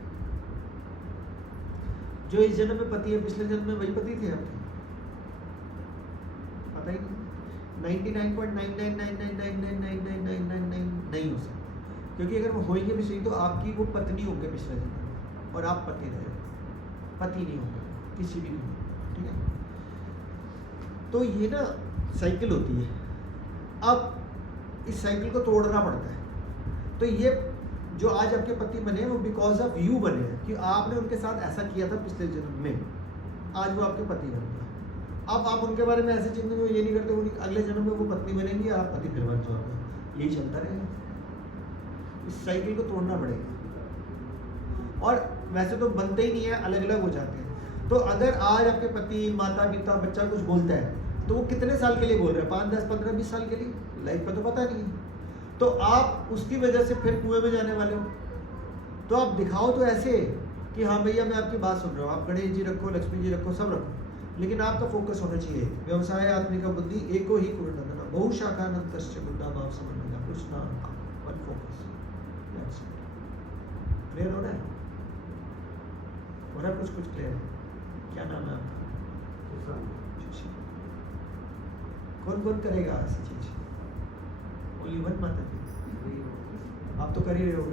जो इस जन्म में पति है पिछले जन्म में वही पति थे आपके, पता ही नहीं। 99.9999999999 नहीं हो सकता, क्योंकि अगर वो होएंगे भी सही तो आपकी वो पत्नी होंगे पिछले जन्म में और आप पति रहे, पति नहीं होंगे किसी भी नहीं, ठीक है। तो ये ना साइकिल होती है। अब इस साइकिल को तोड़ना पड़ता है। तो ये जो आज आपके पति बने वो बिकॉज ऑफ यू बने हैं, कि आपने उनके साथ ऐसा किया था पिछले जन्म में, आज वो आपके पति बन गए। अब आप उनके बारे में ऐसे चिंतन ये नहीं करते, उनकी अगले जन्म में वो पत्नी बनेंगी, आप पति फिर बन जाओगे। यही चलता रहेगा, इस साइकिल को तोड़ना पड़ेगा। और वैसे तो बनते ही नहीं है, अलग अलग हो जाते हैं। तो अगर आज आपके पति, माता पिता, बच्चा कुछ बोलता है तो वो कितने साल के लिए बोल रहे हैं? 5, 10, 15, 20 साल के लिए? लाइफ का तो पता नहीं है। तो आप उसकी वजह से फिर कुएं में जाने वाले हो। तो आप दिखाओ तो ऐसे कि हाँ भैया मैं आपकी बात सुन रहा हूँ, आप गणेश जी रखो, लक्ष्मी जी रखो, सब रखो, लेकिन आपका फोकस होना चाहिए व्यवसाय आत्मिका बुद्धि एको ही कुरुनंदना बहुशाखानंतश्च बुद्धा भाव समन्विता कृष्णा वन फोकस। क्लियर हो रहा है? हो रहा है कुछ क्लियर है? क्या नाम है आपका? कौन कौन करेगा ऐसी चीज? ओनली वन माता जी। आप तो कर ही रहे होगे,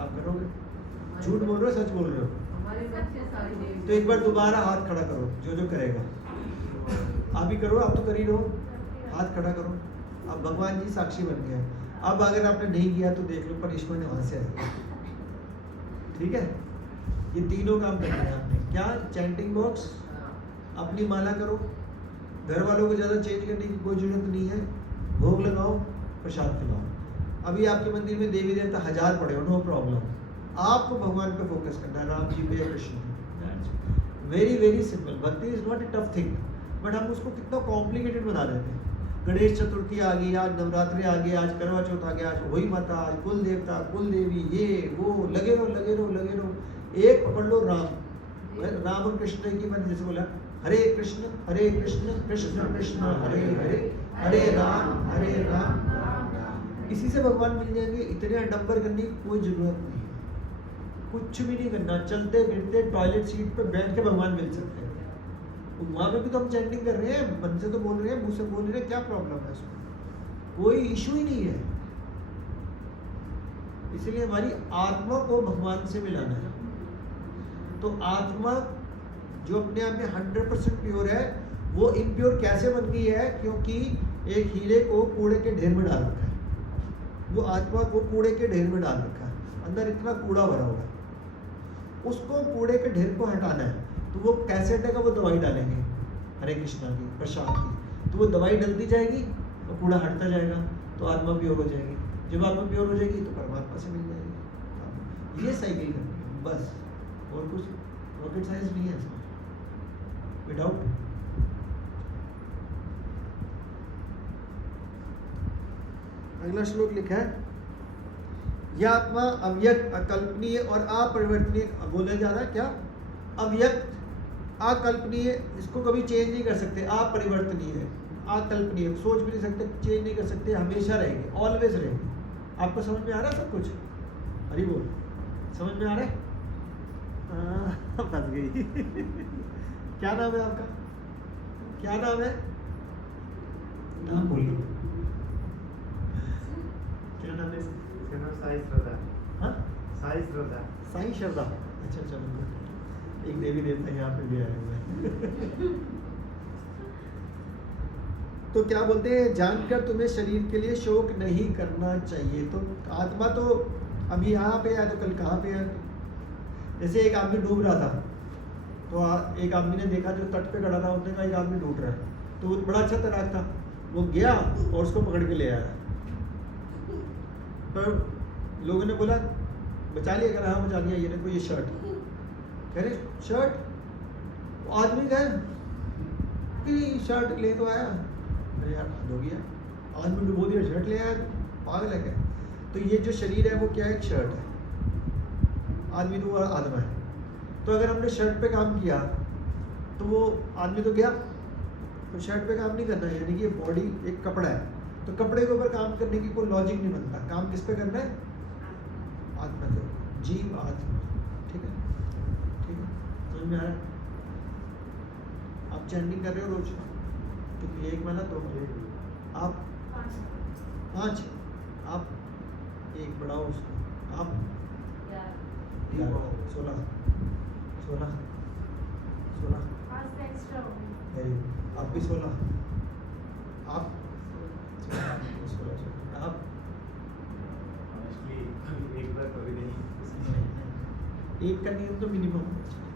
आप करोगे? झूठ बोल रहे हो, सच बोल रहे हो? हमारे बच्चे सारे देवी। तो एक बार दोबारा हाथ खड़ा करो, जो करेगा। आप भी करो, आप तो कर ही रहो, हाथ खड़ा करो। अब भगवान जी साक्षी बन गए। अब अगर आपने नहीं किया तो देख लो पनिशमेंट वहां से आएगी, ठीक है। ये तीनों काम करना है आपने। क्या? चैंटिंग बॉक्स, अपनी माला करो, घर वालों को ज़्यादा चेंज करने की कोई जरूरत नहीं है, भोग लगाओ, प्रसाद खिलाओ। अभी आपके मंदिर में देवी देवता 1000 पड़े हो, नो प्रॉब्लम, आपको भगवान पे फोकस करना है, राम जी पे या कृष्ण पे। Very very simple. Bhakti is not a tough thing, but हम उसको कितना कॉम्प्लिकेटेड बना देते हैं। गणेश चतुर्थी आ गई, आज नवरात्रि आ गई, आज करवा चौथ आ गया, आज वही माता, आज कुल देवता, कुल देवी, ये वो, लगे रहो लगे रहो लगे रहो। एक पकड़ लो राम और कृष्ण की मैंने जैसे बोला, हरे कृष्ण कृष्ण कृष्ण हरे हरे, हरे राम। इसी से भगवान मिल जाएंगे। इतने अडंबर करने की कोई जरूरत नहीं है, कुछ भी नहीं करना। चलते फिरते टॉयलेट सीट पे बैठ के भगवान मिल सकते हैं। वहां पे भी तो हम चैंटिंग कर रहे हैं, मन से तो बोल रहे हैं, मुंह से बोल रहे हैं, क्या प्रॉब्लम है इसमें? कोई इशू ही नहीं है। इसलिए हमारी आत्मा को भगवान से मिलाना है। तो आत्मा जो अपने आप में 100% प्योर है, वो इम्प्योर कैसे बन गई है? क्योंकि एक हीरे को कूड़े के ढेर में डाल रखा है। वो आत्मा को कूड़े के ढेर में डाल रखा है, अंदर इतना कूड़ा भरा हुआ है। उसको कूड़े के ढेर को हटाना है, तो वो कैसे हटेगा? वो दवाई डालेंगे हरे कृष्णा की, प्रसाद की। तो वो दवाई डलती जाएगी तो कूड़ा हटता जाएगा, तो आत्मा प्योर हो जाएगी। जब आत्मा प्योर हो जाएगी तो परमात्मा से मिल जाएगी। ये साइकिल करनी है बस, और कुछ रॉकेट साइंस नहीं है इसमें। विदाउट अगला श्लोक लिखा है, यह आत्मा अव्यक्त, अकल्पनीय और अपरिवर्तनीय बोला जा रहा है। क्या? अव्यक्त, अकल्पनीय, इसको कभी चेंज नहीं कर सकते। अपरिवर्तनीय है, अकल्पनीय, सोच भी नहीं सकते, चेंज नहीं कर सकते, हमेशा रहेंगे, ऑलवेज रहेंगे। आपको समझ में आ रहा है सब कुछ? हरि बोल, समझ में आ रहा है? फंस गई। क्या नाम है आपका? क्या नाम है? नाम बोलिए। मेरा नाम साई श्रद्धा। हाँ साई श्रद्धा। साई श्रद्धा। अच्छा चलो, एक देवी देवता यहाँ पे भी आए हुए हैं। तो क्या बोलते हैं, जानकर तुम्हें शरीर के लिए शोक नहीं करना चाहिए। तो आत्मा तो अभी यहाँ पे है तो कल कहाँ पे है। जैसे एक आदमी डूब रहा था, तो एक आदमी ने देखा जो तट पे खड़ा था, उसने कहा एक आदमी डूब रहा है, तो वो बड़ा अच्छा तैराक था, वो गया और उसको पकड़ के ले आया। पर लोगों ने बोला बचा लिया, कह हाँ बचा लिया, ये देखो ये शर्ट, कह रहे शर्ट, आदमी कहे शर्ट ले तो आया, अरे यार हद हो गया, आदमी डुबो दिया शर्ट ले आया, पागल है क्या। तो ये जो शरीर है वो क्या है, एक शर्ट है, आदमी तो वो आत्मा है। तो अगर हमने शर्ट पे काम किया तो वो आदमी तो गया, तो शर्ट पे काम नहीं करना है, यानी कि बॉडी एक कपड़ा है, तो कपड़े के ऊपर काम करने की कोई लॉजिक नहीं बनता। काम किस पे करना है, आत्मा के ऊपर, जीव आत्मा। ठीक है, ठीक है, समझ में आ रहा है। आप चैंटिंग कर रहे हो रोज कितनी, एक महीना तो आप 5, आप एक बढ़ाओ उसको, आप 16 वेरी गुड, आप भी 16, आप 16, आप एक बार कभी नहीं। एक का नियम तो मिनिमम।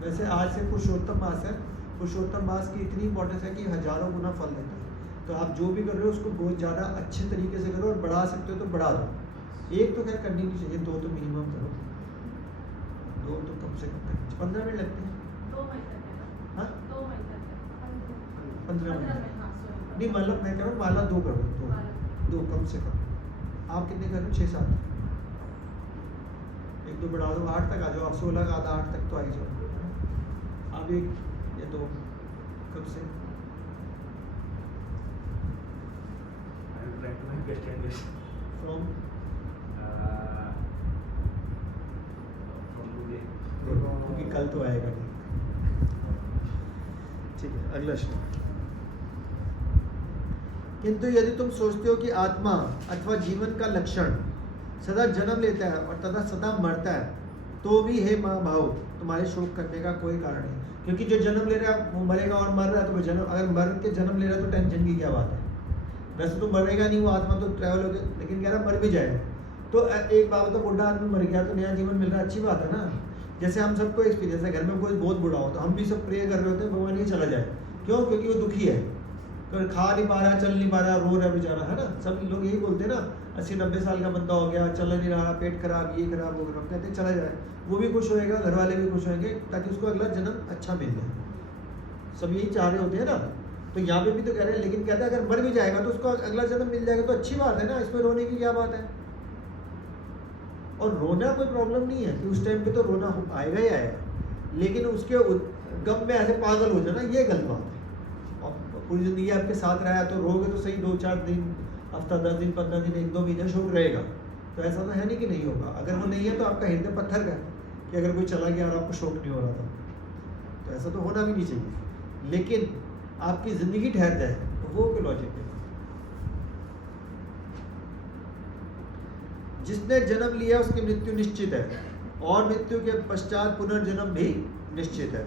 वैसे आज से पुरुषोत्तम मास है, पुरुषोत्तम मास की इतनी इंपॉर्टेंस है कि हजारों गुना फल देता है। तो आप जो भी कर रहे हो उसको बहुत ज़्यादा अच्छे तरीके से करो, और बढ़ा सकते हो तो बढ़ा दो। एक तो खैर करनी नहीं चाहिए, 2 तो मिनिमम करो, 2 तो कम से कम 15 मिनट लगते हैं। 2 महीने तक है। हाँ 2 महीने तक है। 15 मिनट हाँ, sorry। नहीं, मतलब मैं कह रहा हूँ माला 2 कर दो, 2 कम से कम। आप कितने कर रहे हो, 6-7, 1-2 बढ़ा दो, 8 तक आ जाओ। आप 16 का आधा 8 तक तो आ ही जाओ। आप 1 या 2 कब से फ्रॉम क्योंकि कल तो आएगा नहीं। ठीक है, अगला श्लोक। किंतु यदि तुम सोचते हो कि आत्मा अथवा जीवन का लक्षण सदा जन्म लेता है और तथा सदा मरता है, तो भी हे महाभाव तुम्हारे शोक करने का कोई कारण नहीं। क्योंकि जो जन्म ले रहा है वो मरेगा और मर रहा है, तो वो जन्म, अगर मर के जन्म ले रहा है तो टेंशन की क्या बात है। वैसे तो मरेगा नहीं वो आत्मा, तो ट्रैवल हो गया, लेकिन कह रहा मर भी जाएगा। तो एक बात तो बुढ़ा आदमी मर गया तो नया जीवन मिल रहा है, अच्छी बात है ना। जैसे हम सबको एक्सपीरियंस है, घर में कोई बहुत बुढ़ा हो तो हम भी सब प्रे कर रहे होते हैं भगवान ये चला जाए, क्यों, क्योंकि वो दुखी है, तो खा नहीं पा रहा, चल नहीं पा रहा, रो रहा बेचारा, है ना। सब लोग यही बोलते हैं ना, 80-90 साल का बंदा हो गया, चल नहीं रहा, पेट खराब, ये खराब, वो खराब, कहते हैं चला जाए। वो भी खुश होएगा, घर वाले भी खुश होंगे, ताकि उसको अगला जन्म अच्छा मिल जाए। सब यही चाह रहे होते हैं ना। तो यहाँ पे भी तो कह रहे हैं, लेकिन कहते हैं अगर मर भी जाएगा तो उसको अगला जन्म मिल जाएगा, तो अच्छी बात है ना, इसमें रोने की क्या बात है। और रोना कोई प्रॉब्लम नहीं है कि उस टाइम पे तो रोना आएगा ही आएगा, लेकिन उसके गम में ऐसे पागल हो जाना ये गलत बात है। और पूरी ज़िंदगी आपके साथ रहा तो रोगे तो सही, 2-4 दिन, हफ्ता, 10 दिन, 15 दिन, 1-2 महीने शोक रहेगा। तो ऐसा तो है नहीं कि नहीं होगा। अगर वो नहीं है तो आपका हृदय पत्थर का कि अगर कोई चला गया और आपको शोक नहीं हो रहा था, तो ऐसा तो होना भी नहीं चाहिए। लेकिन आपकी ज़िंदगी ठहर जाए तो वो कोई लॉजिक नहीं। जिसने जन्म लिया उसकी मृत्यु निश्चित है, और मृत्यु के पश्चात पुनर्जन्म भी निश्चित है।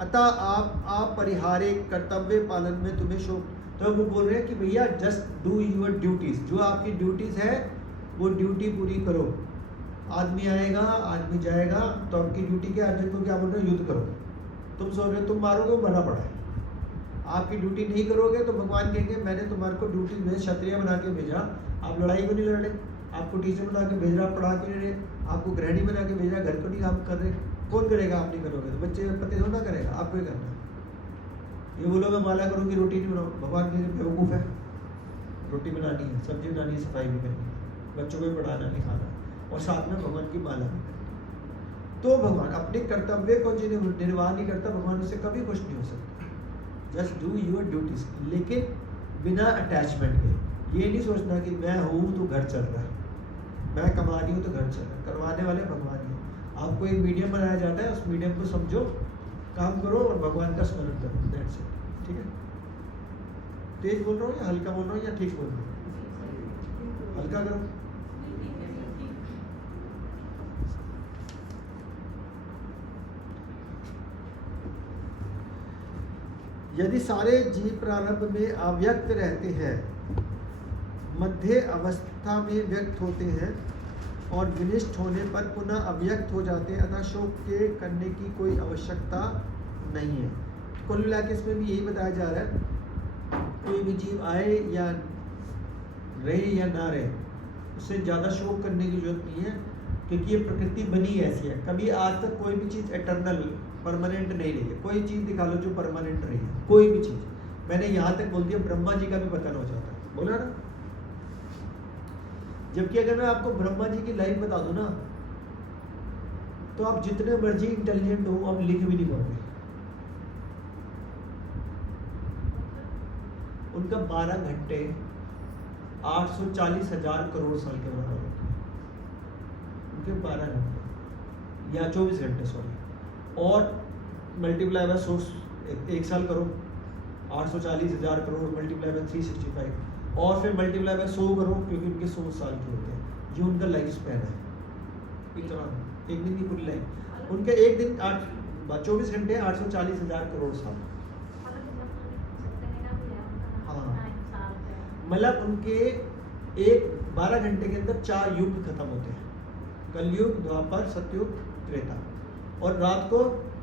अतः आप अपरिहार्य कर्तव्य पालन में तुम्हें शोक। तो वो बोल रहे हैं कि भैया जस्ट डू यूर ड्यूटीज, जो आपकी ड्यूटीज है वो ड्यूटी पूरी करो। आदमी आएगा, आदमी जाएगा, तो आपकी ड्यूटी क्या है, को क्या बोल रहे हो, युद्ध करो। तुम सोच रहे हो तुम मारोगे, मरना पड़ा है। आपकी ड्यूटी नहीं करोगे तो भगवान कहेंगे मैंने तुम्हारे को ड्यूटी में क्षत्रिय बना के भेजा, आप लड़ाई को नहीं लड़ रहे, आपको टीचर बना के भेज रहा, पढ़ा के नहीं रहे, आपको गृहिणी बना के भेजा, घर को नहीं काम कर रहे। कौन करेगा, आप नहीं करोगे तो बच्चे पति थोड़ा ना करेगा, आपको ही करना है। ये बोलो मैं माला करूँगी, रोटी नहीं बनाऊँ, भगवान के बेवकूफ़ है। रोटी बनानी है, सब्जी बनानी है, सफाई भी करनी है, बच्चों को भी पढ़ाना लिखाना, और साथ में भगवान की माला भी करनी। तो भगवान अपने कर्तव्य को जो निर्वाह नहीं करता, भगवान उससे कभी खुश नहीं हो सकता। जस्ट डू यूर ड्यूटीज, लेकिन बिना अटैचमेंट के। ये नहीं सोचना कि मैं हूँ तो घर चल रहा है, मैं कमा रही हूँ तो घर चल रहा है। करवाने वाले भगवान ही। आपको एक मीडियम बनाया जाता है, उस मीडियम को समझो, काम करो और भगवान का स्मरण करो, दैट्स इट। ठीक है, तेज बोल रहा हूँ या हल्का बोल रहा हूँ या ठीक बोल रहा हूँ? हल्का करो, यदि सारे जीव प्रारंभ में अव्यक्त रहते हैं, मध्य अवस्था में व्यक्त होते हैं और विनिष्ट होने पर पुनः अव्यक्त हो जाते हैं, अतः शोक के करने की कोई आवश्यकता नहीं है। कुल मिला के इसमें भी यही बताया जा रहा है, कोई भी जीव आए या रहे या ना रहे, उससे ज़्यादा शोक करने की जरूरत नहीं है, क्योंकि ये प्रकृति बनी ऐसी है। कभी आज तक कोई भी चीज़ एटर्नल परमानेंट नहीं रही है। कोई चीज़ दिखा लो जो परमानेंट रही है, कोई भी चीज़। मैंने यहाँ तक बोल दिया ब्रह्मा जी का भी पतन हो जाता है, बोला ना। जबकि अगर मैं आपको ब्रह्मा जी की लाइफ बता दूं ना, तो आप जितने मर्जी इंटेलिजेंट हो आप लिख भी नहीं पाओगे। उनका 12 घंटे 840,000 करोड़ साल के बराबर होते हैं, उनके 12 घंटे या 24 घंटे सॉरी, और मल्टीप्लाई बाय 100 एक साल करो, 840,000 करोड़ मल्टीप्लाई बाय 365, और फिर मल्टीप्लाई बाय 100 करो, क्योंकि उनके 100 साल के होते हैं। ये उनका लाइफ स्पैन है, इतना एक दिन की पूरी लाइफ। उनके एक दिन 24 घंटे 840,000 करोड़ साल। मतलब उनके एक 12 घंटे के अंदर 4 युग खत्म होते हैं, कलयुग, द्वापर, सतयुग, त्रेता, और रात को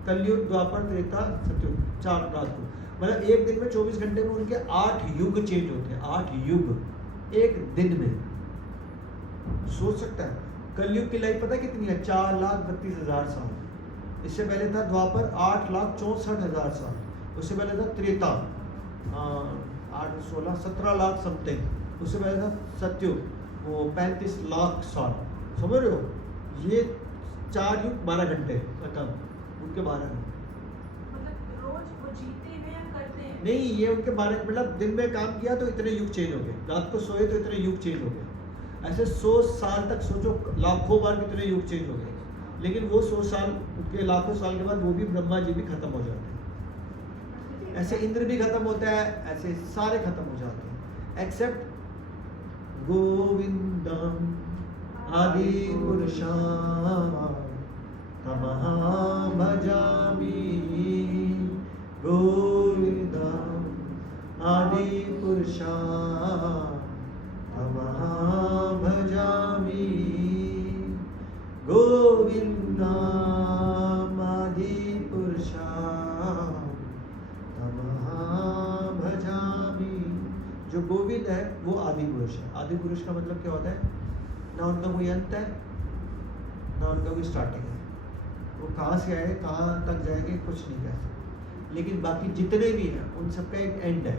कलयुग, द्वापर, त्रेता, सतयुग, 4 रात को। मतलब एक दिन में 24 घंटे में उनके 8 युग चेंज होते हैं, 8 युग एक दिन में। सोच सकता है कलयुग की लाइफ पता है कितनी है? 4,32,000 साल। इससे पहले था द्वापर 8,64,000 साल। उससे पहले था त्रेता 8, 16, 17 लाख समथिंग। उससे पहले था सतयुग, वो 35 लाख साल। समझ रहे हो? ये 4 युग 12 घंटे खत्म, उनके 12 घंटे। मतलब रोज वो जीते हैं या करते हैं? नहीं, ये उनके 12, मतलब दिन में काम किया तो इतने युग चेंज हो गए, रात को सोए तो इतने युग चेंज हो गए। ऐसे 100 साल तक सोचो, लाखों बार कितने युग चेंज हो गए। लेकिन वो 100 साल, उनके लाखों साल के बाद वो भी ब्रह्मा जी भी खत्म हो जाते हैं। ऐसे इंद्र भी खत्म होता है, ऐसे सारे खत्म हो जाते हैं, एक्सेप्ट गोविंदम आदि पुरुषाम तमहं भजामि। गोविंदम आदि पुरुषाम तमहं भजामि। गोविंदम आदि पुरुषाम तमहं भजामि। जो गोविंद है वो आदि पुरुष है। आदि पुरुष का मतलब क्या होता है? ना उनका कोई अंत है, ना उनका कोई स्टार्टिंग है। वो कहाँ से आए, कहाँ तक जाएंगे, कुछ नहीं कह सकते। लेकिन बाकी जितने भी हैं उन सबका एक एंड है।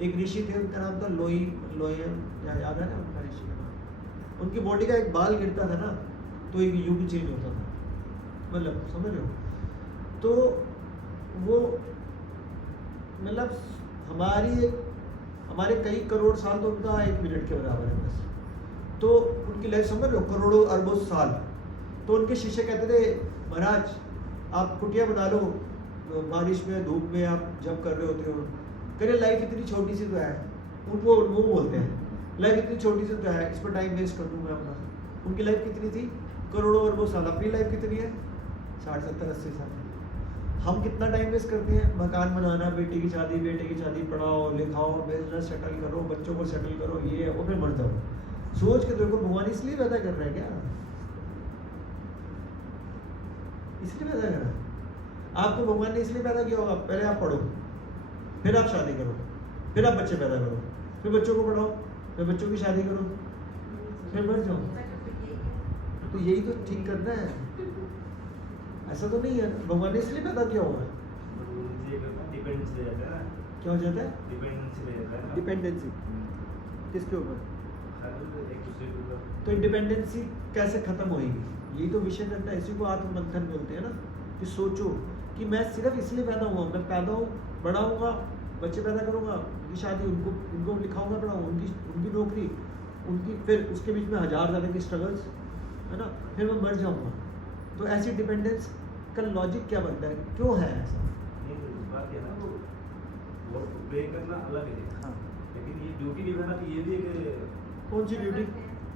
एक ऋषि थे, उनका नाम था लोयम, याद है ना उनका ऋषि का नाम? उनकी बॉडी का एक बाल गिरता था ना तो एक युग चेंज होता था। मतलब समझ रहे हो? तो वो मतलब हमारे कई करोड़ साल तो उनका 1 मिनट के बराबर है बस। तो उनकी लाइफ समझ लो करोड़ों अरबों साल। तो उनके शिष्य कहते थे, महाराज आप कुटिया बना लो, बारिश में धूप में आप जब कर रहे होते हो। कह रहे लाइफ इतनी छोटी सी तो है। उनको वो बोलते हैं लाइफ इतनी छोटी सी तो है, इस पर टाइम वेस्ट कर दूँ मैं अपना। उनकी लाइफ कितनी थी? करोड़ों अरबों साल। अपनी लाइफ कितनी है? 60, 70, 80 साल। हम कितना टाइम वेस्ट करते हैं? मकान बनाना, बेटी की शादी, बेटे की शादी, पढ़ाओ लिखाओ, बिजनेस सेटल करो, बच्चों को सेटल करो, ये और फिर मर जाओ। सोच के देखो, भगवान इसलिए पैदा कर रहा है क्या? इसलिए पैदा कर रहा है? आपको भगवान ने इसलिए पैदा किया होगा, पहले आप पढ़ो, फिर आप शादी करो, फिर आप बच्चे पैदा करो, फिर बच्चों को पढ़ाओ, फिर बच्चों की शादी करो, फिर मर जाओ। तो यही तो ठीक करना है। ऐसा तो नहीं है भगवान ने इसलिए पैदा किया होगा। डिपेंडेंसी हो जाता है ना। क्या हो जाता है? डिपेंडेंसी हो जाता है ना। डिपेंडेंसी किसके ऊपर? एक दूसरे के ऊपर। तो डिपेंडेंसी कैसे खत्म होगी? यही तो विषय करता है, इसी को आत्ममंथन बोलते हैं ना। कि सोचो कि मैं सिर्फ इसलिए पैदा हुआ, मैं पैदा हूँ, बड़ा होऊंगा, बच्चे पैदा करूँगा, उनकी शादी, उनको लिखाऊंगा, पढ़ाऊँगा, उनकी नौकरी, उनकी, फिर उसके बीच में 1000 ज़्यादा की स्ट्रगल्स, है ना, फिर मैं मर जाऊँगा। तो ऐसी डिपेंडेंस का लॉजिक क्या बनता है? क्यों है ऐसा? बात ये ना, वो पे करना अलग है। हाँ। लेकिन ये ड्यूटी निभाना तो ये भी एक, कौन सी ड्यूटी?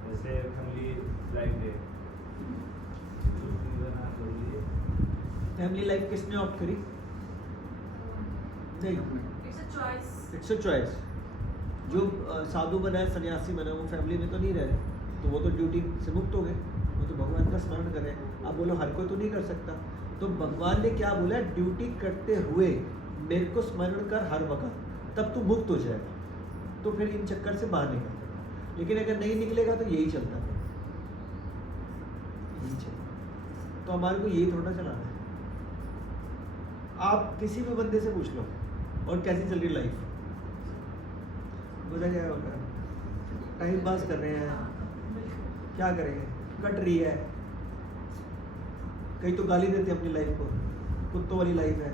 जैसे फैमिली लाइफ है, ड्यूटी निभाना जरूरी है। फैमिली लाइफ किसने ऑप्ट करी? नहीं, it's a choice. It's a choice. जो साधु बना है, सन्यासी बना है, वो फैमिली में तो नहीं रह रहे, तो वो तो ड्यूटी से मुक्त हो गए, वो तो भगवान का स्मरण कर रहे हैं। आप बोलो हर कोई तो नहीं कर सकता, तो भगवान ने क्या बोला, ड्यूटी करते हुए मेरे को स्मरण कर हर वक्त, तब तू मुक्त हो जाएगा। तो फिर इन चक्कर से बाहर निकल जाएगा। लेकिन अगर नहीं निकलेगा तो यही चलता है, यही चलता। तो हमारे को यही थोड़ा चलाना है। आप किसी भी बंदे से पूछ लो और कैसी चल रही लाइफ, बोला क्या होगा, टाइम पास कर रहे हैं, क्या करेंगे, कट रही है। कई तो गाली देते हैं अपनी लाइफ को, कुत्तों वाली लाइफ है,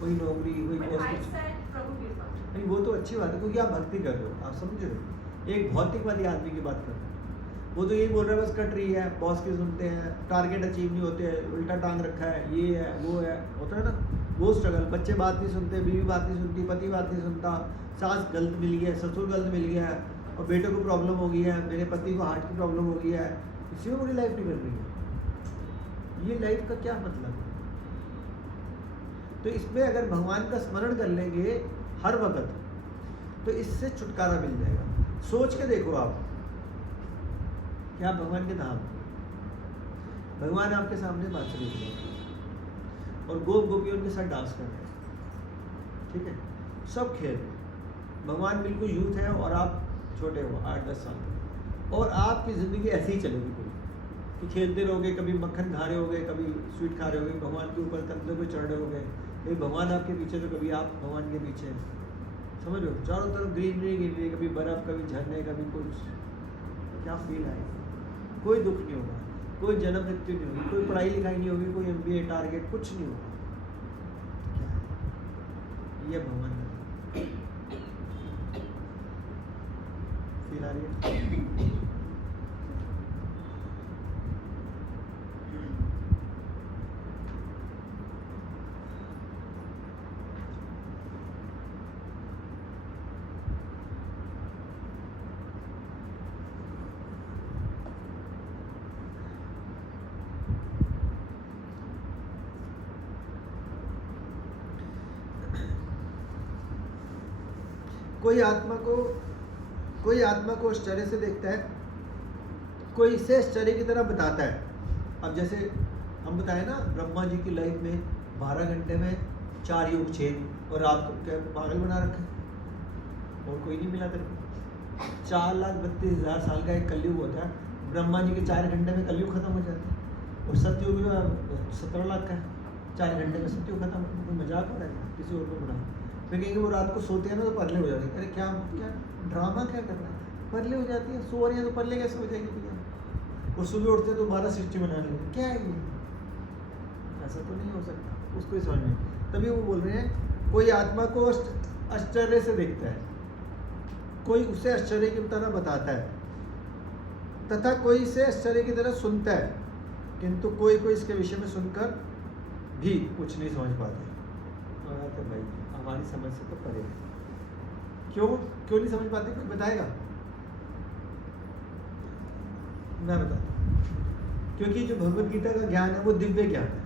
कोई नौकरी, कोई But I पोस्ट। said प्रभु कृपा। नहीं, वो तो अच्छी बात है, क्योंकि आप भक्ति कर रहे हो, आप समझ रहे हो। एक भौतिकवादी आदमी की बात कर रहे हैं, वो तो यही बोल रहा है बस कट रही है, बॉस की सुनते हैं, टारगेट अचीव नहीं होते हैं, उल्टा टांग रखा है, ये है वो है, होता है ना वो स्ट्रगल। बच्चे बात नहीं सुनते, बीवी बात नहीं सुनती, पति बात नहीं सुनता, सास गलत मिल गया, ससुर गलत मिल गया है, और बेटे को प्रॉब्लम हो गई है, मेरे पति को हार्ट की प्रॉब्लम हो गई है, इसी में पूरी लाइफ निकल रही है। ये लाइफ का क्या मतलब है? तो इसमें अगर भगवान का स्मरण कर लेंगे हर वक्त, तो इससे छुटकारा मिल जाएगा। सोच के देखो आप, क्या भगवान के धाम, भगवान आपके सामने बांसुरी बजा रहे हैं और गोप गोपियों के साथ डांस कर रहे हैं, ठीक है, सब खेल रहे हैं। भगवान बिल्कुल यूथ है और आप छोटे हो 8-10 साल के, और आपकी ज़िंदगी ऐसे ही चलेगी पूरी कि खेलते रहोगे, कभी मक्खन खा रहे होगे, कभी स्वीट खा रहे होगे, भगवान के ऊपर कंधे पे चढ़ रहे होगे, कभी भगवान आपके पीछे तो कभी आप भगवान के पीछे, समझ लो चारों तरफ ग्रीनरी ग्रीनरी, कभी बर्फ़, कभी झरने, कभी कुछ। क्या फील आएगा? कोई दुख नहीं होगा, कोई जन्म मृत्यु नहीं होगी, कोई पढ़ाई लिखाई नहीं होगी, कोई MBA टारगेट कुछ नहीं होगा। क्या है? ये भगवान का फील आ रही है? कोई आत्मा को आश्चर्य से देखता है, कोई इसे आश्चर्य की तरह बताता है। अब जैसे हम बताएं ना, ब्रह्मा जी की लाइफ में 12 घंटे में 4 युग 6, और रात को क्या पागल बना रखा है, और कोई नहीं मिला तेरे को। 4,32,000 साल का एक कलयुग होता है, ब्रह्मा जी के 4 घंटे में कलयुग खत्म हो जाता है, और सतयुग में 17 लाख का है, 4 घंटे में सतयुग खत्म। कोई मजाक हो रहा है? किसी और को बना फिर कहेंगे वो रात को सोते हैं ना तो परले हो जाती है। अरे क्या क्या ड्रामा क्या कर रहा है, परले हो जाती है, सो रही है तो परले कैसे हो जाएगी भैया, और सुबह उठते तो 12 सृष्टि बना लेंगे, क्या है ये? ऐसा तो नहीं हो सकता, उसको ही समझ में। तभी वो बोल रहे हैं कोई आत्मा को आश्चर्य से देखता है, कोई उसे आश्चर्य की तरह बताता है, तथा कोई इसे आश्चर्य की तरह सुनता है, किंतु कोई कोई इसके विषय में सुनकर भी कुछ नहीं समझ पाते। तो भाई हमारी समझ से तो परे है। क्यों नहीं समझ पाते? कोई बताएगा? मैं बताता, क्योंकि जो भगवत गीता का ज्ञान है वो दिव्य ज्ञान है,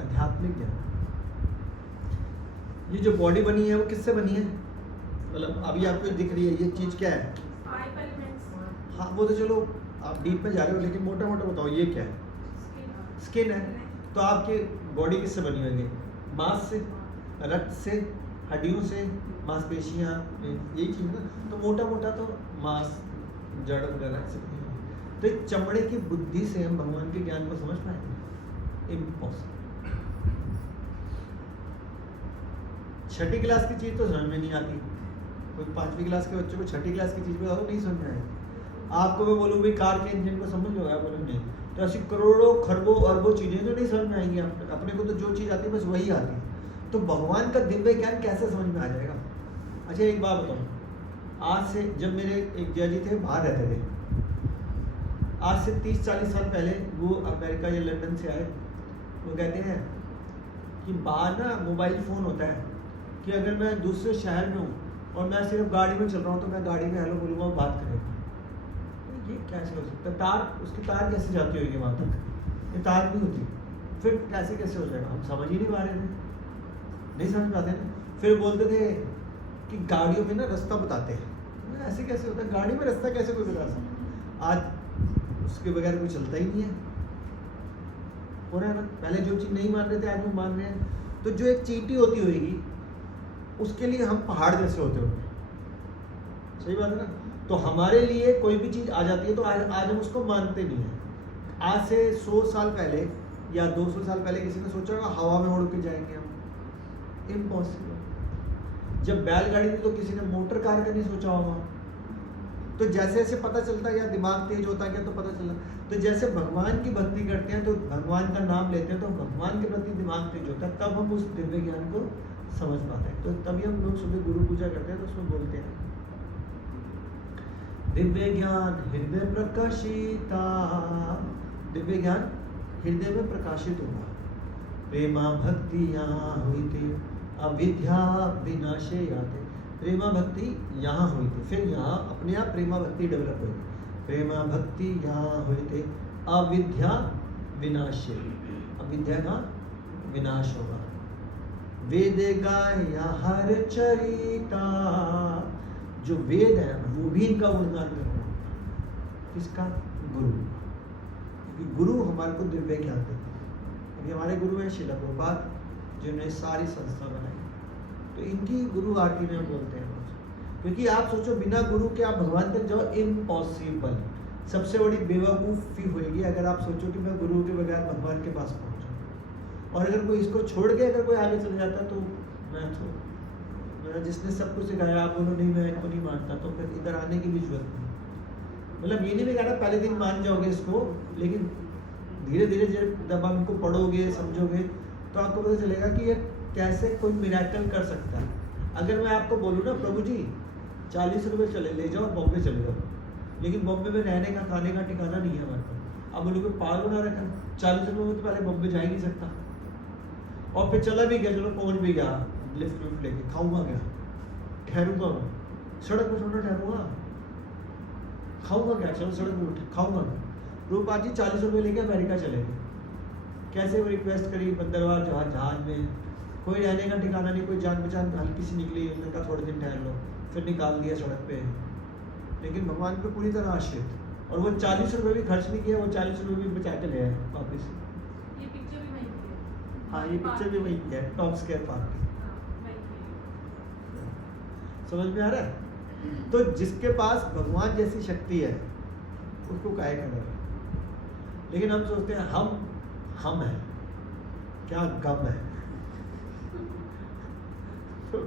आध्यात्मिक ज्ञान। ये जो बॉडी बनी है वो किससे बनी है? मतलब अभी आपको दिख रही है ये चीज क्या है? 5 elements। हाँ वो तो चलो आप डीप में जा रहे हो, लेकिन मोटा मोटा बताओ ये क्या है? स्किन है। तो आपकी बॉडी किससे बनी हुई है? मांस से, रक्त से, हड्डियों से, मांसपेशियाँ, यही चीज़ ना। तो मोटा मोटा तो मांस, जड़ वगैरह से बनी हुई है। तो एक चमड़े की बुद्धि से हम भगवान के ज्ञान को समझ पाएंगे? इम्पॉसिबल। 6ठी क्लास की चीज़ तो समझ में नहीं आती। कोई 5वीं क्लास के बच्चों को 6ठी क्लास की चीज़ बताओ नहीं समझ में आएगी। आपको मैं बोलूँ भाई कार के इंजन को समझ लो, बोलो नहीं। तो ऐसी करोड़ों खरबों अरबों चीज़ें जो नहीं समझ में आएंगी। अपने को तो जो चीज़ आती है बस वही आती है। तो भगवान का दिव्य ज्ञान कैसे समझ में आ जाएगा? अच्छा एक बात बताऊँ, आज से जब मेरे एक जैजी थे बाहर रहते थे, आज से 30-40 साल पहले वो अमेरिका या लंदन से आए। वो कहते हैं कि बाहर ना मोबाइल फ़ोन होता है कि अगर मैं दूसरे शहर में हूँ और मैं सिर्फ गाड़ी में चल रहा हूँ तो मैं गाड़ी में हेलो बोलूँगा, वो बात करेगा। ये कैसे हो सकता है? तार, उसकी तार कैसे जाती होगी वहाँ तक? ये तार नहीं होती, फिर कैसे हो जाएगा? हम समझ ही नहीं पा रहे थे, नहीं समझ पाते ना। फिर बोलते थे कि गाड़ियों में ना रास्ता बताते हैं। ऐसे कैसे होता है, गाड़ी में रास्ता कैसे कोई बता सकता? आज उसके बगैर कोई चलता ही नहीं है, हो रहा है ना। पहले जो चीज़ नहीं मान रहे थे आज वो मान रहे हैं। तो जो एक चींटी होती होगी उसके लिए हम पहाड़ जैसे होते होंगे, सही बात है ना। तो हमारे लिए कोई भी चीज़ आ जाती है तो आज हम उसको मानते नहीं हैं। आज से 100 साल पहले या 200 साल पहले किसी ने सोचा होगा हवा में उड़ के जाएंगे हम? इम्पॉसिबल। जब बैलगाड़ी थी तो किसी ने मोटर कार का नहीं सोचा होगा। तो जैसे जैसे पता चलता गया, दिमाग तेज होता गया तो पता चला। तो जैसे भगवान की भक्ति करते हैं तो भगवान का नाम लेते हैं तो भगवान के प्रति दिमाग तेज होता है, तब हम उस दिव्य ज्ञान को समझ पाते हैं। तो तभी हम लोग सुबह गुरु पूजा करते हैं तो उसमें बोलते हैं दिव्य ज्ञान हृदय प्रकाशिता, दिव्य ज्ञान हृदय में प्रकाशित होगा। प्रेमा भक्ति यहाँ हुई थी अविद्या विनाशे याते। प्रेमा भक्ति यहाँ हुई थी, फिर यहाँ अपने आप प्रेमा भक्ति डेवलप हुई। प्रेमा भक्ति यहाँ हुई थी अविद्या विनाशे, अविद्या का विनाश होगा। वेद गाया हर चरिता, जो वेद है वो भी इनका गुणगान कर रहा है। किसका? गुरु। क्योंकि गुरु हमारे को दिव्य ज्ञान देते हैं। अभी हमारे गुरु हैं श्रील प्रभुपाद जिन्होंने सारी संस्था बनाई, तो इनकी गुरु आरती में हम बोलते हैं। क्योंकि आप सोचो बिना गुरु के आप भगवान तक जाओ, इम्पॉसिबल। सबसे बड़ी बेवकूफ़ी होगी अगर आप सोचो कि मैं गुरु के बगैर भगवान के पास पहुंचूं। और अगर कोई इसको छोड़ के अगर कोई आगे चले जाता तो मैं जिसने सब कुछ सिखाया आप बोलो नहीं मैं इनको नहीं मानता, तो फिर इधर आने की भी जरूरत नहीं। मतलब ये नहीं मैं कहना पहले दिन मान जाओगे इसको, लेकिन धीरे धीरे जब आप इनको पढ़ोगे समझोगे तो आपको पता चलेगा कि ये कैसे कोई मिरेकल कर सकता है। अगर मैं आपको बोलूँ ना प्रभु जी 40 रुपये चले ले जाओ और बॉम्बे चले जाओ, लेकिन बॉम्बे में रहने का खाने का ठिकाना नहीं है हमारे पास। अब बोलोगे पागल बना रखा, 40 रुपये में तो पहले बॉम्बे जा ही नहीं सकता। और फिर चला भी गया, चलो पहुँच भी गया, लिफ्ट विफ्ट लेके, खाऊंगा क्या? ठहरूंगा मैं सड़क पर, छोड़ना ठहरूंगा, खाऊंगा क्या? चलो सड़क पर खाऊंगा मैं। रूपा जी 40 रुपये लेके अमेरिका चले गए, कैसे वो रिक्वेस्ट करी बंदरवार जहाज में, कोई रहने का ठिकाना नहीं, कोई जान पहचान हल्की सी निकली, उसने कहा थोड़े दिन ठहर लो, फिर निकाल दिया सड़क पे। लेकिन भगवान पे पूरी तरह आश्रित, और वो 40 रुपये भी खर्च नहीं किया, वो 40 रुपये भी बचा के ले आए वापस। ये पिक्चर भी वहीं की है। हाँ ये पिक्चर भी वहीं की है, टॉप स्केयर पार्क की। समझ में आ रहा है? तो जिसके पास भगवान जैसी शक्ति है उसको काहे का डर। लेकिन हम सोचते हैं हम हैं, क्या गम है। तो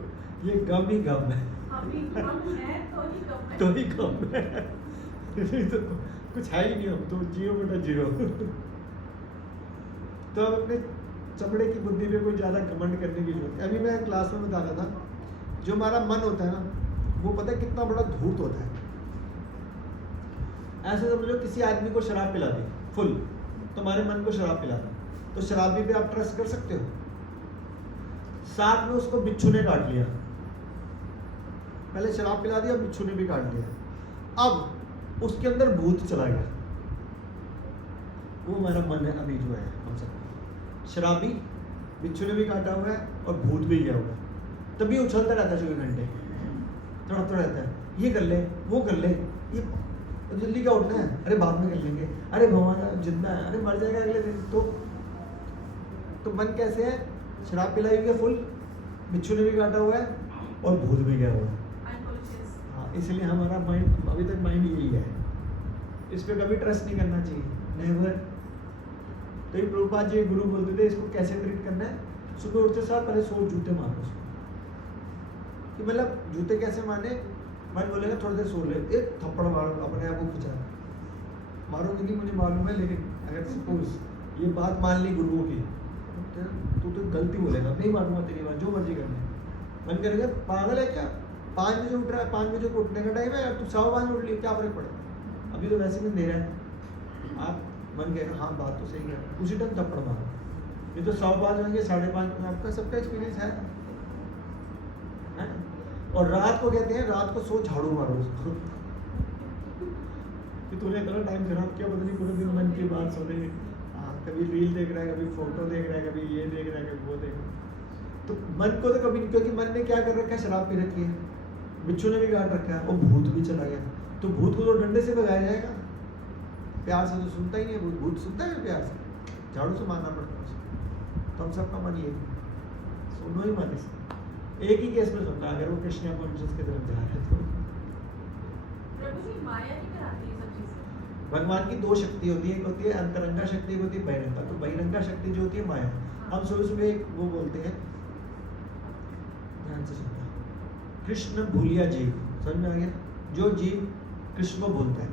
ये गम ही गम है, अभी हम हैं तो ही गम है। तो कुछ है ही नहीं, हम तो 0/0। तो अब अपने चमड़े की बुद्धि पे कोई ज़्यादा घमंड करने की जरूरत है। अभी मैं क्लास में बता रहा था, जो हमारा मन होता है ना वो पता है कितना बड़ा धूर्त होता है। ऐसे समझ लो किसी आदमी को शराब पिला दी फुल, तुम्हारे मन को शराब पिला दी, तो शराबी पे आप ट्रस्ट कर सकते हो? साथ में उसको बिच्छू ने काट लिया, पहले शराब पिला दिया, बिच्छू ने भी काट लिया, अब उसके अंदर भूत चला गया। वो हमारा मन है अभी जो है हम सब। शराबी बिच्छू ने भी काटा हुआ है और भूत भी गया हुआ है, तभी उछलता रहता है 24 घंटे, तड़पता रहता है, ये कर ले वो कर ले, ये जल्दी क्या उठना है, अरे बाद में कर लेंगे, अरे भगवान जितना है, अरे मर जाएगा अगले दिन। तो मन कैसे है? शराब पिलाई हुई है फुल, बिच्छू ने भी काटा हुआ है और भूत भी गया हुआ है। हाँ, इसलिए हमारा माइंड अभी तक माइंड यही है, इस पर कभी ट्रस्ट नहीं करना चाहिए, नेवर। तो ये प्रभुपाद जी गुरु बोलते थे इसको कैसे ट्रीट करना है, सुबह उठते साथ पहले 100 जूते मारो उसको। कि मतलब जूते कैसे माने? मैं बोलेगा थोड़ी देर सो ले, एक थप्पड़ मारो अपने आप को खिंचा, मारोगे नहीं मुझे मालूम है, लेकिन अगर सपोज ये बात मान ली गुरुओं की तो गलती बोलेगा, नहीं मानूंगा तेरी बात, जो मर्जी करना है। मन करेगा पागल है क्या, 5 बजे उठ रहा है, 5 बजे को उठने का टाइम है, तू 5:15 उठ लिया, क्या फर्क पड़ेगा, अभी तो वैसे भी दे रहा है। आप मन कहेगा हाँ बात तो सही है, उसी टाइम थप्पड़ मारो। ये तो 5:15 होंगे, 5:30 आपका सबका एक्सपीरियंस है। और रात को कहते हैं रात को सो झाड़ू मारो उसको कि तूने इतना टाइम खराब किया, पता नहीं पूरे दिन मन की बात सो रही है। हाँ, कभी रील देख रहा है, कभी फोटो देख रहा है, कभी ये देख रहा है, कभी वो देख रहा है। तो मन को तो कभी नहीं, क्योंकि मन ने क्या कर रखा है, शराब पी रखी है, बिच्छू ने भी काट रखा है और भूत भी चला गया, तो भूत को तो डंडे से भगाया जाएगा, प्यार से तो सुनता ही नहीं है भूत। भूत सुनता है प्यार से, झाड़ू से मारना पड़ता है उसको। तो हम सबका मन ये सुनो ही मन इसका एक ही केस में सुनता है, अगर वो कृष्ण कॉन्शियस की तरफ जा रहे हैं तो। प्रभु जी माया ही कराती है सब चीजें। भगवान की दो शक्ति होती है, एक होती है अंतरंगा शक्ति, एक होती है बहिरंगा। तो बहिरंगा शक्ति जो होती है माया, हम सुबह सुबह एक वो बोलते हैं, ध्यान से सुनना, कृष्ण भूलिया जीव, समझ में आ गया? जो जीव कृष्ण को बोलता है,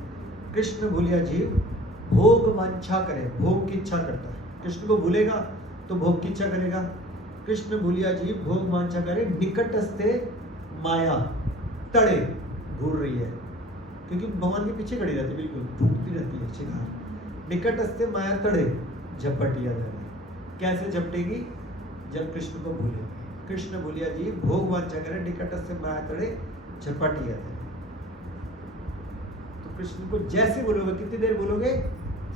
कृष्ण भूलिया जीव भोग वांछा करे, भोग की इच्छा करता है। कृष्ण को भूलेगा तो भोग की इच्छा करेगा। कृष्ण भूलिया जीव भोग वांछा करे, निकटस्थे माया तड़े घूर रही है, क्योंकि भगवान के पीछे खड़ी रहती है, बिल्कुल भूखती रहती है शिकार। निकटस्थे माया तड़े झपटिया जाए, कैसे झपटेगी? जब कृष्ण को भूलेगी। कृष्ण भूलिया जीव भोग वांछा करे, निकटस्थे माया तड़े झपटिया जाए। तो कृष्ण को जैसे बोलोगे, कितनी देर बोलोगे?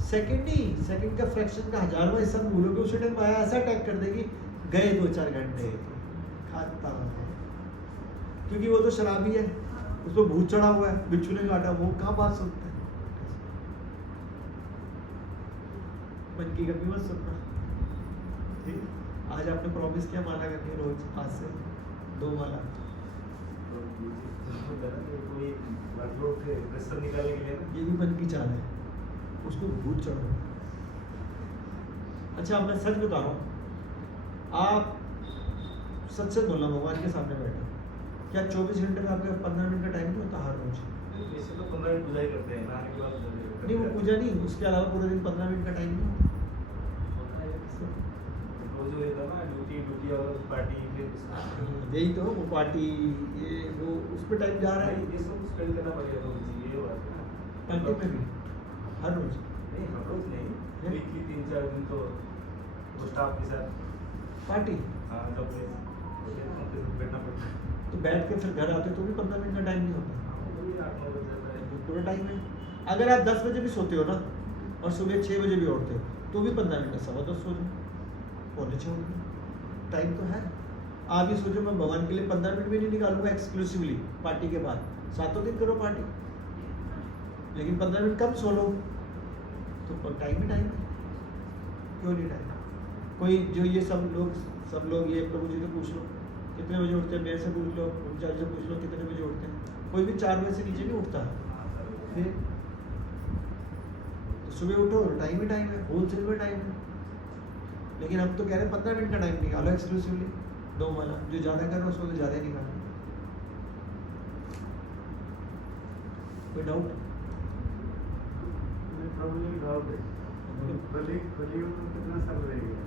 सेकंड ही, सेकंड का फ्रैक्शन का 1000वां हिस्सा बोलोगे, उस टाइम माया ऐसा अटैक कर देगी, गए 2-4 घंटे खाता है, क्योंकि वो तो शराबी है, उसको भूत चढ़ा हुआ है, बिच्छू ने काटा, वो कहाँ बात सुनता है? मन की कभी मत सुनना, ठीक? आज आपने प्रॉमिस किया माला करनी है रोज, आज से 2 माला। कोई वर्कलोड के प्रेशर निकालने के लिए ना, ये भी मन की चाल है, उसको भूत चढ़ो। अच्छा अब मैं सच बता रहा हूँ, आप सच सच बोलना, भगवान के सामने बैठे, क्या 24 घंटे में आपका 15 मिनट का टाइम नहीं होता हर रोज? वैसे तो 15 मिनट पूजा ही करते हैं, नहाने के बाद नहीं वो पूजा नहीं, उसके अलावा पूरे दिन 15 मिनट का टाइम नहीं होता। रोज वो रहता ना, ड्यूटी और पार्टी, फिर यही तो वो पार्टी, ये वो उस पर टाइम जा रहा है। ये सब स्पेंड करना पड़ेगा रोज, ये बात है ना। पार्टी में भी हर रोज नहीं, हर रोज नहीं, वीकली 3-4 दिन तो वो स्टाफ के साथ पार्टी, हाँ जब बैठना पड़ता है। तो बैठ के फिर घर आते तो भी 15 मिनट का टाइम नहीं होता, वो भी 8-9 बज जाता है। पूरा टाइम है। अगर आप 10 बजे भी सोते हो ना और सुबह 6 बजे भी उठते हो तो भी 15 मिनट, 10:15 सो जाओ, पौने 6 उठ जाओ, टाइम तो है। आप ही सोचो मैं भगवान के लिए 15 मिनट भी नहीं निकालूंगा एक्सक्लूसिवली पार्टी के बाद, 7 दिन करो पार्टी, लेकिन 15 मिनट कम सो लो, तो टाइम ही टाइम है, क्यों नहीं टाइम? कोई जो ये सब लोग ये प्रभु जी से पूछ लो कितने बजे उठते हैं, मेरे से पूछ लो, उनचार्ज से पूछ लो कितने बजे उठते हैं, कोई भी 4 बजे से नीचे नहीं उठता। फिर तो सुबह उठो, टाइम ही टाइम है, होलसेल में टाइम है। लेकिन हम तो कह रहे हैं 15 मिनट का टाइम निकालो एक्सक्लूसिवली, 2 माला, जो ज़्यादा कर रहे हो उसको तो ज़्यादा निकालो। कोई डाउट? प्रभु जी की डाउट है, कलियुग में कितना साल रहेगा?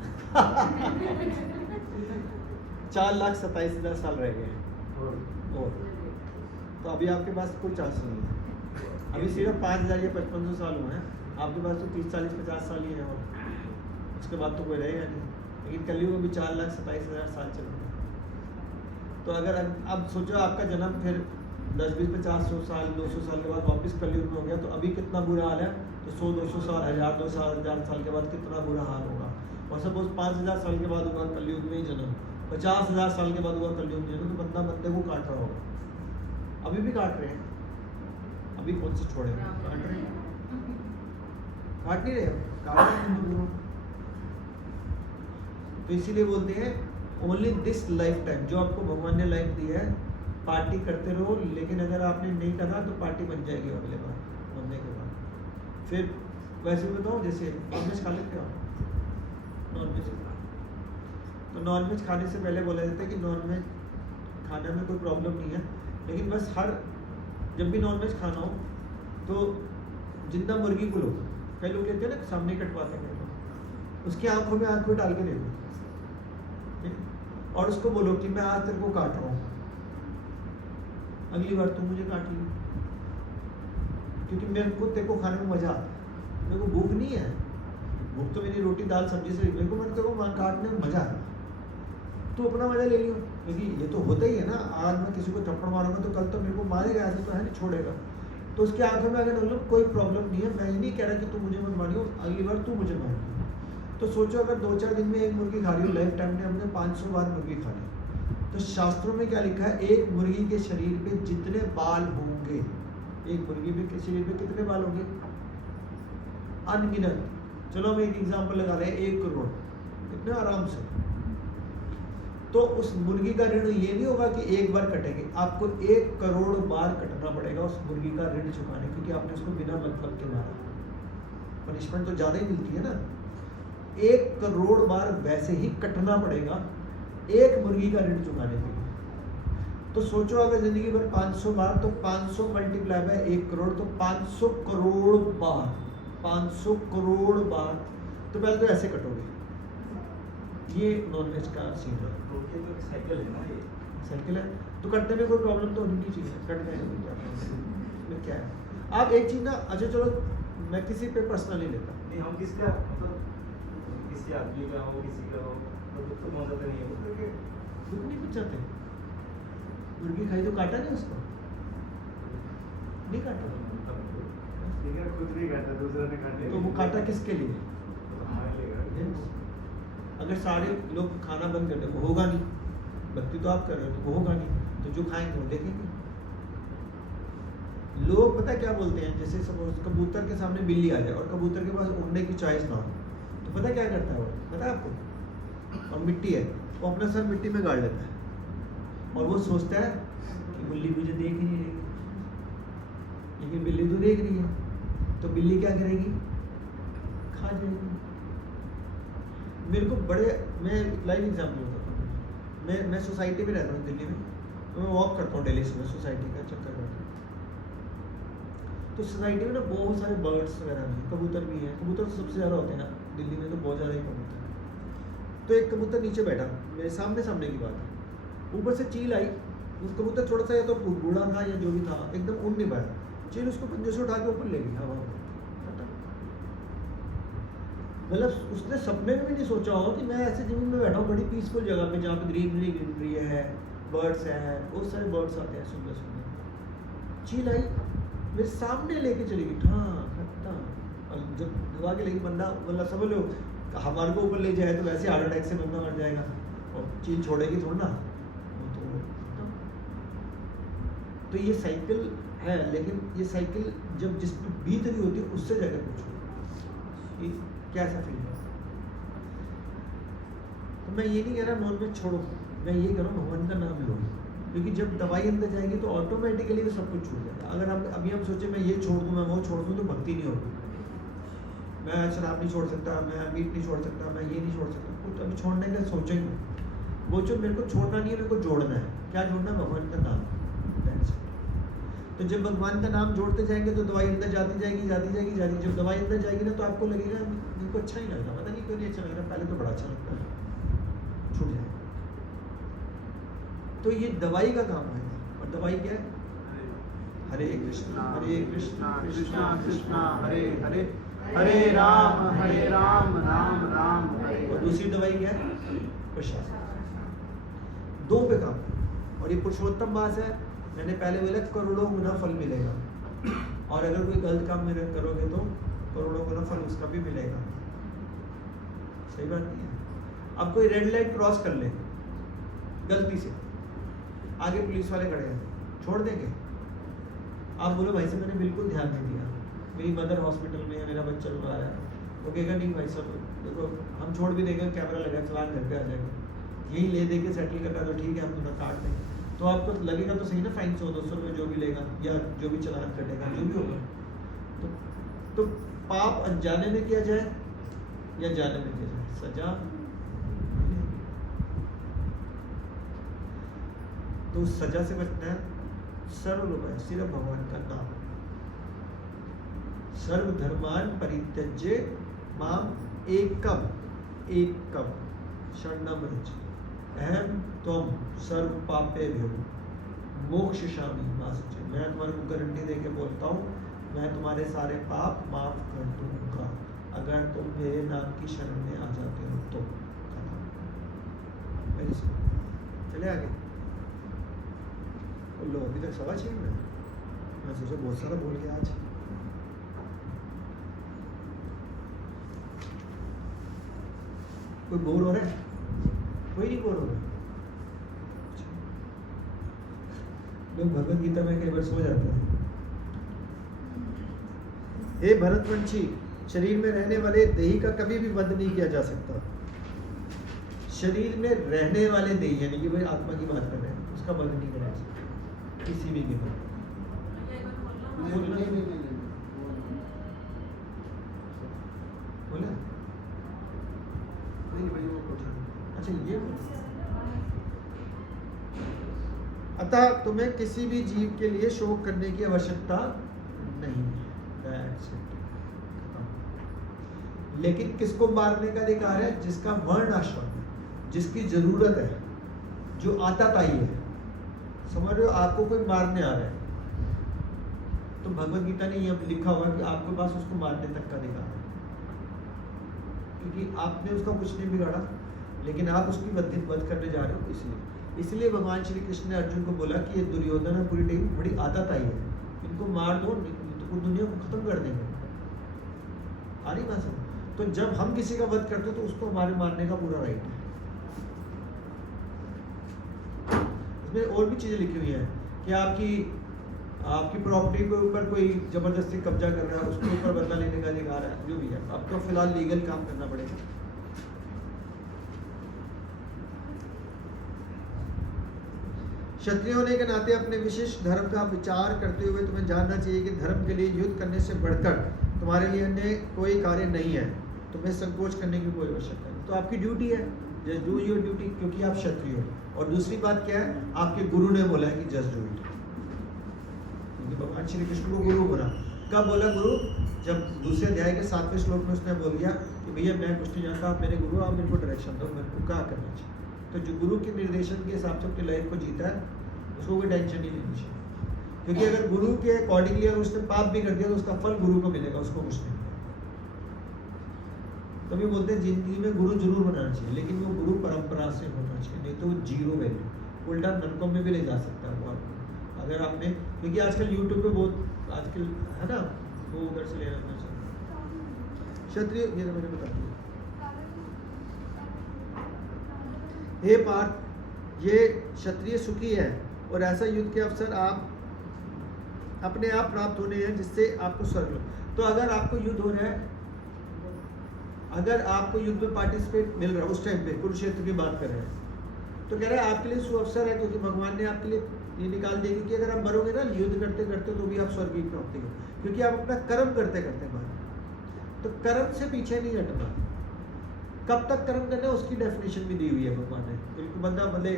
4,27,000 साल रह गए हैं और और तो अभी आपके पास कोई चांस नहीं है, अभी सिर्फ 5,000 या 5500 साल हुए हैं, आपके पास तो 30-40-50 साल ही है और उसके बाद तो कोई रहेगा नहीं। लेकिन कलयुग में भी 4,27,000 साल चल रहे हैं। तो अगर अब सोचो आपका जन्म फिर 10-20-50-100 साल 200 साल के बाद वापस कलयुग में हो गया, तो अभी कितना बुरा हाल है, तो 100-200 साल 1,000-2,000 साल के बाद कितना बुरा हाल होगा। और सपोज 5,000 साल के बाद हुआ कलयुग में ही जन्म, 50,000 साल के बाद हुआ कलयुग में जन्म, तो बंदा बंदे को काट रहा होगा, अभी भी काट रहे हैं, अभी कौन से छोड़े, काट रहे हैं, काट नहीं रहे, काट रहे हैं दोनों। तो इसीलिए बोलते हैं ओनली दिस लाइफ टाइम, जो आपको भगवान ने लाइफ दी है, पार्टी करते रहो, लेकिन अगर आपने नहीं करा तो पार्टी बन जाएगी अगले बार बनने के बाद। फिर वैसे भी बताओ, जैसे नॉनवेज खा लेते हो, नॉनवेज तो नॉनवेज खाने से पहले बोला जाता है कि नॉनवेज खाने में कोई प्रॉब्लम नहीं है, लेकिन बस जब भी नॉनवेज खाना हो तो जिंदा मुर्गी को लो, कई लोग लेते हैं ना सामने कटवाते हैं, उसकी आंखों में आंखों डाल के देखो, और उसको बोलो कि मैं आज तेरे को काट रहा हूँ, अगली बार तुम मुझे काट लियो, क्योंकि मेरे को तेरे को खाने में मजा आता है, मेरे को भूख नहीं है, भूख तो मेरी रोटी दाल सब्जी से, मेरे को तेरे को काटने में मजा आता है, तो अपना मजा ले लियो, क्योंकि ये तो होता ही है ना, आज मैं किसी को थप्पड़ मारूंगा तो कल तो मेरे को मारेगा, ऐसे तो है नहीं छोड़ेगा, तो उसकी आंखों में अगर मतलब कोई प्रॉब्लम नहीं है, मैं ये नहीं कह रहा कि तू मुझे मत मारियो, अगली बार तू मुझे मारियो, तो तो सोचो अगर 2-4 दिन में एक मुर्गी खा रही हो, लाइफ टाइम में हमने 500 बार मुर्गी खा ली, तो शास्त्रों में क्या लिखा है, एक मुर्गी के शरीर पे जितने बाल होंगे, एक मुर्गी के शरीर पे कितने बाल होंगे, अनगिनत। चलो हम एक एग्जांपल लगा रहे हैं, 1 करोड़, इतने आराम से। तो उस मुर्गी का ऋण ये नहीं होगा कि एक बार कटेंगे, आपको 1 करोड़ बार कटना पड़ेगा उस मुर्गी का ऋण चुकाने, क्योंकि आपने उसको बिना मतलब के मारा। पनिशमेंट तो ज़्यादा ही मिलती है ना, 1 करोड़ बार वैसे ही कटना पड़ेगा एक मुर्गी का ऋण चुकाने के लिए। तो सोचो अगर जिंदगी भर 500 बार, तो 500 मल्टीप्लाई बाय 1 करोड़, तो 500 करोड़ बार, 500 करोड़ बार। तो पहले तो ऐसे कटोगे, ये नॉनवेज का सीन है। रोके तो एक साइकिल है ना, ये साइकिल है तो कटने में कोई प्रॉब्लम तो होनी नहीं चाहिए, कट जाएगा क्या है। आप एक चीज़ ना, अच्छा चलो मैं किसी पे पर्सनली लेता, नहीं हम किसका मतलब किसी आदमी का हो, किसी का हो, तो दुख तो पहुंचाते नहीं है वो, क्योंकि दुख नहीं कुछ चाहते। मुर्गी खाई तो काटा नहीं उसको, नहीं काटा, ठीक है, खुद नहीं काटा, दूसरे ने काटे, तो वो काटा किसके लिए? तो हमारे लिए काटा। अगर सारे लोग खाना बंद कर दे, वो होगा नहीं, भक्ति तो आप कर रहे हो तो वो होगा नहीं, तो जो खाएंगे वो देखेंगे। लोग पता क्या बोलते हैं, जैसे सपोज कबूतर के सामने बिल्ली आ जाए और कबूतर के पास उड़ने की चॉइस ना हो, तो पता क्या करता है वो, पता है आपको? और मिट्टी है, वो अपना सर मिट्टी में गाड़ लेता है और वो सोचता है कि बिल्ली मुझे देख ही नहीं रही, लेकिन बिल्ली तो देख रही है, तो बिल्ली क्या करेगी, खा जाएगी। मेरे को बड़े, मैं लाइव एग्जाम्पल बताता हूँ, मैं सोसाइटी में रहता हूँ दिल्ली में, तो मैं वॉक करता हूँ डेली सुबह, सोसाइटी का चक्कर करता हूँ। तो सोसाइटी में ना बहुत सारे बर्ड्स वगैरह भी, कबूतर भी हैं, कबूतर तो सबसे ज़्यादा होते हैं दिल्ली में, तो बहुत ज़्यादा ही कबूतर हैं। तो एक कबूतर नीचे बैठा, मेरे सामने की बात है, ऊपर से चील आई, उस कबूतर थोड़ा सा या तो बूढ़ा था या जो भी था, एकदम उड़ नहीं पाया, चील उसको पंजे से उठा के ऊपर ले गई हवा में। मतलब उसने सपने में भी नहीं सोचा हो कि मैं ऐसे जमीन में बैठा हूँ बड़ी पीसफुल जगह पे, जहाँ पे ग्रीनरी है, बर्ड्स हैं, बहुत सारे बर्ड्स आते हैं सुंदर सुंदर। चील आई मेरे सामने लेके चली गई, हाँ खत्ता। और जब दबा के लेके बंदा, मतलब समझ लो हमारे को ऊपर ले जाए तो वैसे हार्ट अटैक से बंदा मर जाएगा, और चील छोड़ेगी थोड़ा ना, तो ये साइकिल है। लेकिन ये साइकिल जब जिसमें बीत रही होती है उससे जाकर पूछो कि कैसा फील है। तो मैं ये नहीं कह रहा नॉनवेज छोड़ो, मैं ये कह रहा हूँ भगवान का नाम लो, क्योंकि जब दवाई अंदर जाएगी तो ऑटोमेटिकली सब कुछ छूट जाएगा। अगर हम अभी हम सोचे मैं ये छोड़ दूँ, मैं वो छोड़ दूँ, तो भक्ति नहीं होगी। मैं शराब नहीं छोड़ सकता, मैं मीट नहीं छोड़ सकता, मैं ये नहीं छोड़ सकता, कुछ अभी छोड़ने का सोचो ही नहीं। वो जो मेरे को छोड़ना नहीं है, मेरे को जोड़ना है। क्या जोड़ना है? भगवान का नाम। तो जब भगवान का नाम जोड़ते जाएंगे तो दवाई अंदर जाती जाएगी। जब दवाई अंदर जाएगी ना तो आपको लगेगा मेरे को अच्छा नहीं लगता, पता नहीं क्यों नहीं अच्छा लग रहा, पहले तो बड़ा अच्छा लगता है, छूट जाएगा। तो ये दवाई का काम है। और दवाई क्या है? हरे कृष्णा कृष्णा कृष्णा हरे हरे, हरे राम राम राम हरे। और दूसरी दवाई क्या है? प्रसाद। दो पे काम है। और ये पुरुषोत्तम मास है। मैंने पहले बोला करोड़ों गुना फल मिलेगा, और अगर कोई गलत काम मेरे करोगे तो करोड़ों गुना फल उसका भी मिलेगा। सही बात नहीं है? अब कोई रेड लाइट क्रॉस कर ले गलती से, आगे पुलिस वाले खड़े हैं, छोड़ देंगे? आप बोलो भाई साहब मैंने बिल्कुल ध्यान नहीं दिया, मेरी मदर हॉस्पिटल में है, मेरा बच्चा रो रहा है, वो कहेगा नहीं भाई साहब देखो हम छोड़ भी देंगे, कैमरा लगा चलान घर पे आ जाएगा, यही ले दे के सेटल करना तो ठीक है, हम तुम्हें काट देंगे। तो आपको लगेगा तो सही ना, फाइन 100-200 रुपये जो भी लेगा या जो भी चलान कटेगा जो भी होगा। तो पाप अनजाने में किया जाए या जाने में किया जाए, सजा मिलेगी। तो उस सजा से बचना है, सरल उपाय सिर्फ भगवान का नाम। सर्व धर्मान परित्यज्य माम एकम शरणम व्रज अहम त्वम सर्व पापेभ्यो मोक्षयिष्यामि मा शुचि। मैं तुम्हारे को गारंटी देके बोलता हूँ, मैं तुम्हारे सारे पाप माफ कर दूंगा अगर तुम मेरे नाम की शरण में आ जाते हो तो। चले आगे लो, अभी तक 6:15 मिनट। मैं सोचा बहुत सारा बोल गया आज। कोई बोर हो रहा है? कोई नहीं बोर हो रहा। लोग भगवत गीता में कई बार सो जाते हैं। हे भरतवंशी, शरीर में रहने वाले देही का कभी भी वध नहीं किया जा सकता। शरीर में रहने वाले देही यानी कि भाई आत्मा की बात कर रहे हैं, उसका वध नहीं करा सकता किसी भी कीमत बोला। अच्छा ये अतः तुम्हें किसी भी जीव के लिए शोक करने की आवश्यकता नहीं है। That's it. लेकिन किसको मारने का अधिकार है? जिसका वर्ण आश्रम है, जिसकी जरूरत है, जो आताताई है। समझ रहे हो? आपको कोई मारने आ रहा है तो भगवत गीता ने यह लिखा हुआ कि आपके पास उसको मारने तक का अधिकार है, क्योंकि आपने उसका कुछ नहीं बिगाड़ा, लेकिन आप उसकी वध करने जा रहे हो। इसलिए भगवान श्री कृष्ण ने अर्जुन को बोला कि ये दुर्योधन है, पूरी टीम बड़ी आताताई है, इनको मार दो, तो दुनिया को खत्म कर देंगे। आ रही बात समझ? तो जब हम किसी का वध करते हो तो उसको हमारे मारने का पूरा राइट है। इसमें और भी चीजें लिखी हुई हैं कि आपकी प्रॉपर्टी के ऊपर कोई जबरदस्ती कब्जा कर रहा है, उसके ऊपर बदला लेने का अधिकार है, जो भी है। अब तो फिलहाल लीगल काम करना पड़ेगा। क्षत्रिय होने के नाते अपने विशिष्ट धर्म का विचार करते हुए तुम्हें जानना चाहिए कि धर्म के लिए युद्ध करने से बढ़कर तुम्हारे लिए अन्य कोई कार्य नहीं है। तुम्हें संकोच करने की कोई आवश्यकता नहीं। तो आपकी ड्यूटी है, जस्ट डू योर ड्यूटी, क्योंकि आप क्षत्रिय हो। और दूसरी बात क्या है? आपके गुरु ने बोला है कि जस्ट डू इट, क्योंकि भगवान श्री कृष्ण को गुरु बोला। कब बोला गुरु? जब दूसरे अध्याय के 7वें श्लोक में उसने बोल दिया कि भैया मैं कुछ नहीं जानता, आप मेरे गुरु, आप मेरे को डायरेक्शन दो, मेरे को क्या करना चाहिए। तो जो गुरु के निर्देशन के हिसाब से अपनी लाइफ को जीता है, उसको कोई टेंशन नहीं लेनी चाहिए। क्योंकि अगर गुरु के अकॉर्डिंगली अगर उसने पाप भी कर दिया तो उसका फल गुरु को मिलेगा, उसको कुछ नहीं। तभी बोलते हैं जिंदगी में गुरु जरूर बनाना चाहिए, लेकिन वो गुरु परंपरा से होना चाहिए, नहीं तो वो जीरो वैल्यू, उल्टा नरकों में भी ले जा सकता है वो आपको। अगर आपने, क्योंकि आजकल यूट्यूब पे बहुत आजकल है ना, वो उधर से ले लेना चाहिए। क्षत्रिय, ये तो मैंने बता दिया। हे पार्थ, ये क्षत्रिय सुखी है और ऐसा युद्ध के अवसर आप अपने आप प्राप्त होने हैं जिससे आपको स्वर्ग। तो अगर आपको युद्ध हो रहा है, अगर आपको युद्ध में पार्टिसिपेट मिल रहा है उस टाइम पे, कुरुक्षेत्र की बात कर रहे हैं, तो कह रहे हैं आपके लिए सुअवसर है, क्योंकि भगवान ने आपके लिए ये निकाल दिया। क्योंकि अगर आप मरोगे ना युद्ध करते करते तो भी आप स्वर्ग की प्राप्ति हो, क्योंकि आप अपना कर्म करते करते मरो। तो कर्म से पीछे नहीं हटना। कब तक कर्म करना है उसकी डेफिनेशन भी दी हुई है भगवान ने। बिल्कुल बंदा बोले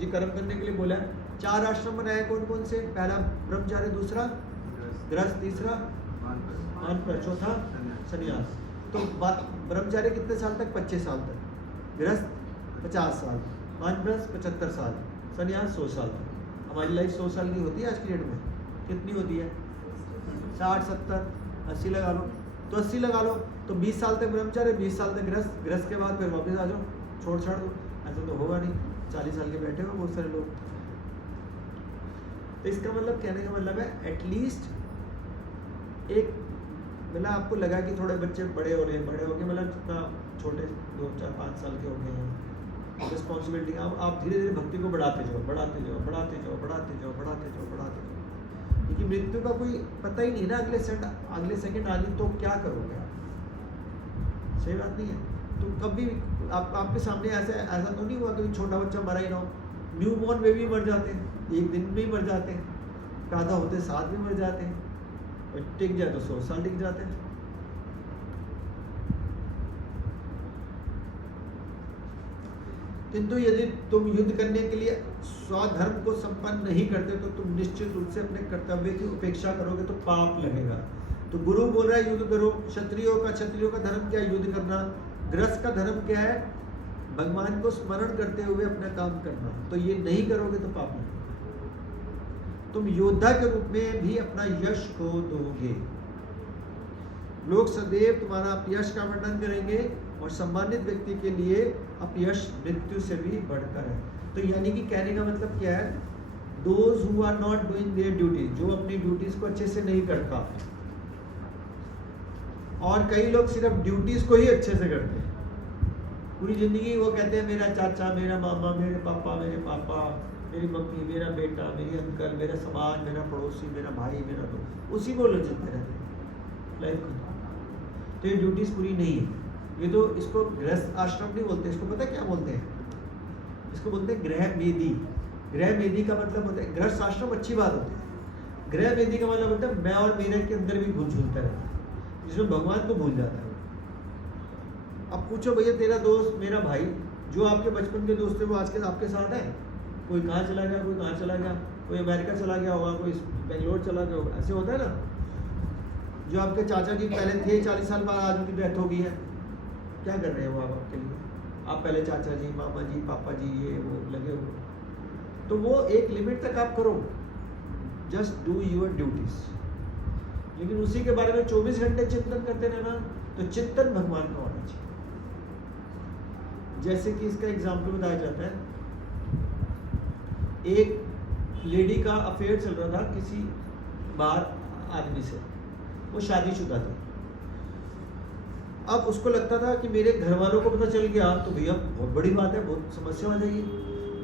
जी कर्म करने के लिए बोला है। 4 आश्रम बनाए कौन कौन से? पहला ब्रह्मचार्य, दूसरा गृहस्थ, तीसरा वानप्रस्थ, चौथा सन्यास। तो ब्रह्मचार्य कितने साल तक? 25 साल तक, गृहस्थ 50 साल, वानप्रस्थ 75 साल, सन्यास 100 साल तक। हमारी लाइफ 100 साल की होती है आज की डेट में? कितनी होती है? 60, 70, 80 लगा लो, तो 80 लगा लो। तो 20 साल तक ब्रह्मचार्य, 20 साल तक गृहस्थ, गृहस्थ के बाद फिर वापस आ जाओ, छोड़ छाड़ दो। ऐसा तो होगा नहीं, 40 साल के बैठे हो बहुत सारे लोग। तो इसका मतलब, कहने का मतलब है एटलीस्ट एक, मतलब आपको लगा कि थोड़े बच्चे बड़े हो रहे हैं, बड़े हो गए, मतलब जितना छोटे 2, 4, 5 साल के हो गए हैं, रिस्पॉन्सिबिलिटी, आप धीरे धीरे भक्ति को बढ़ाते जाओ, बढ़ाते जाओ, बढ़ाते जाओ, बढ़ाते जाओ, बढ़ाते जाओ, बढ़ाते जाओ। क्योंकि मृत्यु का कोई पता ही नहीं ना, अगले सेकंड आ गई तो क्या करोगे आप? सही बात नहीं है। तो कभी आपके सामने ऐसा तो नहीं हुआ कि छोटा बच्चा मरा ही ना हो। न्यू बॉर्न बेबी मर जाते हैं, एक दिन में ही मर जाते हैं, पैदा होते साथ में मर जाते हैं, और टिक जाए तो 100 साल टिक जाते हैं। किंतु यदि तुम युद्ध करने के लिए स्वधर्म को संपन्न नहीं करते तो तुम निश्चित रूप से अपने कर्तव्य की उपेक्षा करोगे तो पाप लगेगा। तो गुरु बोल रहा है युद्ध करो। क्षत्रियों का धर्म क्या है? युद्ध करना। गृहस्थ का धर्म क्या है? भगवान को स्मरण करते हुए अपना काम करना। तो ये नहीं करोगे तो पाप लगेगा। तुम योद्धा के रूप में भी अपना यश खो दोगे। लोग सदैव तुम्हारा अपयश का वर्णन करेंगे और सम्मानित व्यक्ति के लिए अपयश मृत्यु से भी बढ़कर है। तो यानी कि कहने का मतलब क्या है? Those who are not doing their duty, जो अपनी ड्यूटीज को अच्छे से नहीं करता, और कई लोग सिर्फ ड्यूटीज को ही अच्छे से करते हैं, पूरी जिंदगी वो कहते हैं मेरा चाचा, मेरा मामा, मेरे पापा, मेरी मम्मी, मेरा बेटा, मेरी अंकल, मेरा समाज, मेरा पड़ोसी, मेरा भाई, मेरा दोस्त, उसी को उलझते रहते हैं लाइफ को। तो ये ड्यूटीज पूरी नहीं है। ये तो इसको गृहस्थ आश्रम नहीं बोलते, इसको पता क्या बोलते हैं? इसको बोलते हैं गृह मेदी। गृह मेदी का मतलब होता है, गृहस्थ आश्रम अच्छी बात होती है, गृह मेदी का मतलब होता है मैं और मेरे के अंदर भी घुल झुलता रहता है, जिसमें भगवान को भूल जाता है। अब पूछो भैया तेरा दोस्त, मेरा भाई, जो आपके बचपन के दोस्त थे वो आज के आपके साथ है? कोई कहाँ चला गया, कोई कहाँ चला गया, कोई अमेरिका चला गया होगा, कोई बेंगलोर चला गया होगा, ऐसे होता है ना। जो आपके चाचा जी पहले थे, 40 साल बाद आज उनकी डेथ हो गई है, क्या कर रहे हैं वो आप आपके लिए? आप पहले चाचा जी, मामा जी, पापा जी, ये वो लगे हुए। तो वो एक लिमिट तक आप करो, जस्ट डू योर ड्यूटीज। लेकिन उसी के बारे में 24 घंटे चिंतन करते रहना, तो चिंतन भगवान का होना चाहिए। जैसे कि इसका एग्जाम्पल बताया जाता है, एक लेडी का अफेयर चल रहा था किसी बाहर आदमी से, वो शादीशुदा थी। अब उसको लगता था कि मेरे घर वालों को पता चल गया तो भैया बहुत बड़ी बात है, बहुत समस्या हो जाएगी।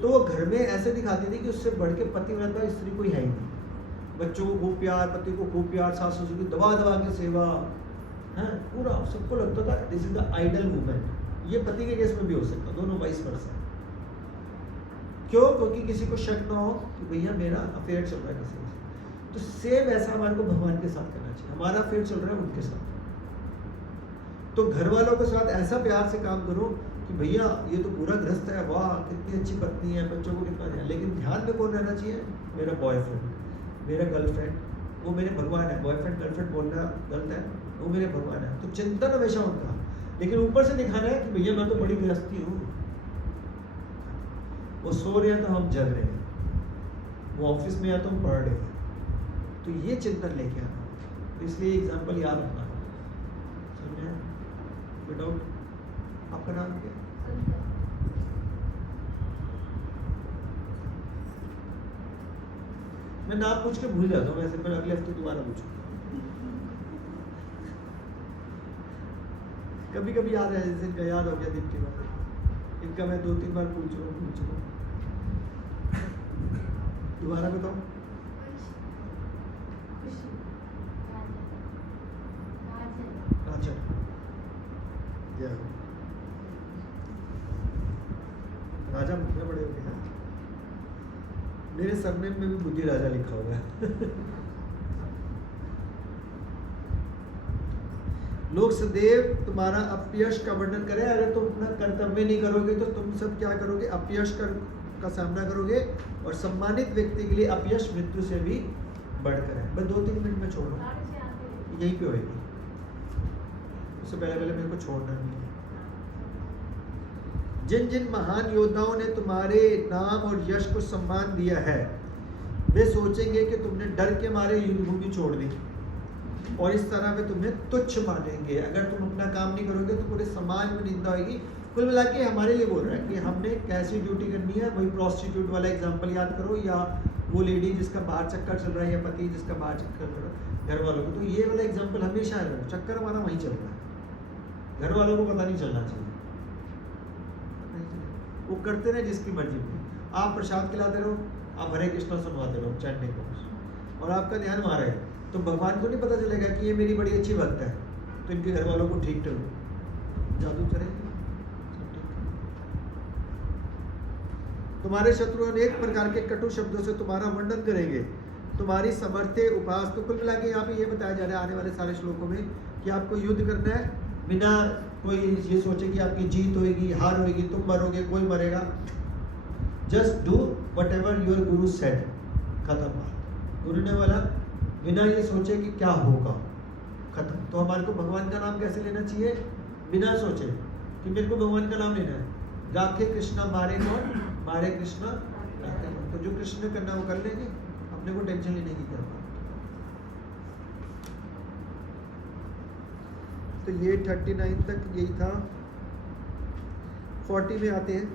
तो वो घर में ऐसे दिखाती थी कि उससे बढ़ के पतिव्रता स्त्री कोई है ही नहीं। बच्चों को खूब प्यार, पति को खूब प्यार, सास ससुर की दबा दबा के सेवा है पूरा। सबको लगता था this is the ideal woman. ये पति के केस में भी हो सकता, दोनों वाइस वर्सा। क्यों? क्योंकि किसी को शक ना हो कि भैया मेरा अफेयर चल रहा है किसी से। तो सेम ऐसा हमारे को भगवान के साथ करना चाहिए। हमारा अफेयर चल रहा है उनके साथ, तो घर वालों के साथ ऐसा प्यार से काम करो कि भैया ये तो पूरा ग्रस्त है, वाह कितनी अच्छी पत्नी है, बच्चों को कितना ध्यान। लेकिन ध्यान में कौन रहना चाहिए? मेरा बॉयफ्रेंड, मेरा गर्लफ्रेंड, वो मेरे भगवान है। बॉयफ्रेंड गर्लफ्रेंड बोलना गलत है, वो मेरे भगवान है। तो चिंतन हमेशा उनका, लेकिन ऊपर से दिखाना है कि भैया मैं तो बड़ी गृहस्थी हूँ। वो सो रहे हैं तो हम जग रहे हैं, वो ऑफिस में या तो हम पढ़ रहे हैं। तो ये चिंतन लेके आना, तो इसलिए एग्जाम्पल याद रखना। समझे? विदाउट आपका नाम क्या है? मैं नाम पूछ के भूल जाता हूँ वैसे, मैं अगले हफ्ते दोबारा पूछूंगा। कभी कभी याद है, जैसे इनका याद हो गया दिन के बाद, इनका मैं 2-3 बार पूछ रहा हूँ। दोबारा बताओ। राजा, राजा मुझे बड़े हो गए हैं। मेरे सरनेम में भी बुद्धि राजा लिखा हुआ है। लोग सदैव तुम्हारा अपयश का वर्णन करें। अगर तुम अपना कर्तव्य नहीं करोगे तो तुम सब क्या करोगे? अपयश का सामना करोगे। और सम्मानित व्यक्ति के लिए अपयश मृत्यु से भी बढ़कर है। बस 2-3 मिनट में छोड़ो, यहीं पे होएगी। उससे पहले मेरे को छोड़ना नहीं है। जिन जिन महान योद्धाओं ने तुम्हारे नाम और यश को सम्मान दिया है, वे सोचेंगे कि तुमने डर के मारे युद्ध भूमि छोड़ दी और इस तरह वे तुम्हें तुच्छ मानेंगे। अगर तुम अपना काम नहीं करोगे तो पूरे समाज में निंदा होगी। कुल मिला के हमारे लिए बोल रहा है कि हमने कैसी ड्यूटी करनी है। वही प्रोस्टिट्यूट वाला एग्जाम्पल याद करो, या वो लेडी जिसका बाहर चक्कर चल रहा है, या पति जिसका बाहर चक्कर चल रहा है घर वालों को। तो ये वाला एग्जाम्पल हमेशा है, चक्कर हमारा वहीं चल रहा है, घर वालों को पता नहीं चलना चाहिए। वो करते रहे जिसकी मर्जी में। आप प्रसाद खिलाते रहो, आप हरे कृष्णा सुनवाते रहो, चैंटिंग करो, और आपका ध्यान वहाँ रहे, तो भगवान को नहीं पता चलेगा कि ये मेरी बड़ी अच्छी भक्त है, तो इनके घर वालों को ठीक करो, जादू करेंगे। तुम्हारे शत्रु अनेक प्रकार के कटु शब्दों से तुम्हारा वर्णन करेंगे, तुम्हारी समर्थे उपास। तो कुल मिला के यहाँ पे ये बताया जा रहा है आने वाले सारे श्लोकों में कि आपको युद्ध करना है बिना कोई ये सोचे कि आपकी जीत होगी, हार होगी, तुम मरोगे, कोई मरेगा। Just do what ever your Guru said. खत्म बात। गुरु ने बोला बिना ये सोचे कि क्या होगा, खत्म। तो हमारे को भगवान का नाम कैसे लेना चाहिए? बिना सोचे कि मेरे को भगवान का नाम लेना है। राखे कृष्णा मारे कौन? मारे कृष्णा राखे कौन। तो जो कृष्ण ने करना वो कर लेंगे, अपने को टेंशन लेने की क्या बात। तो ये 39 तक यही था। 40 में आते हैं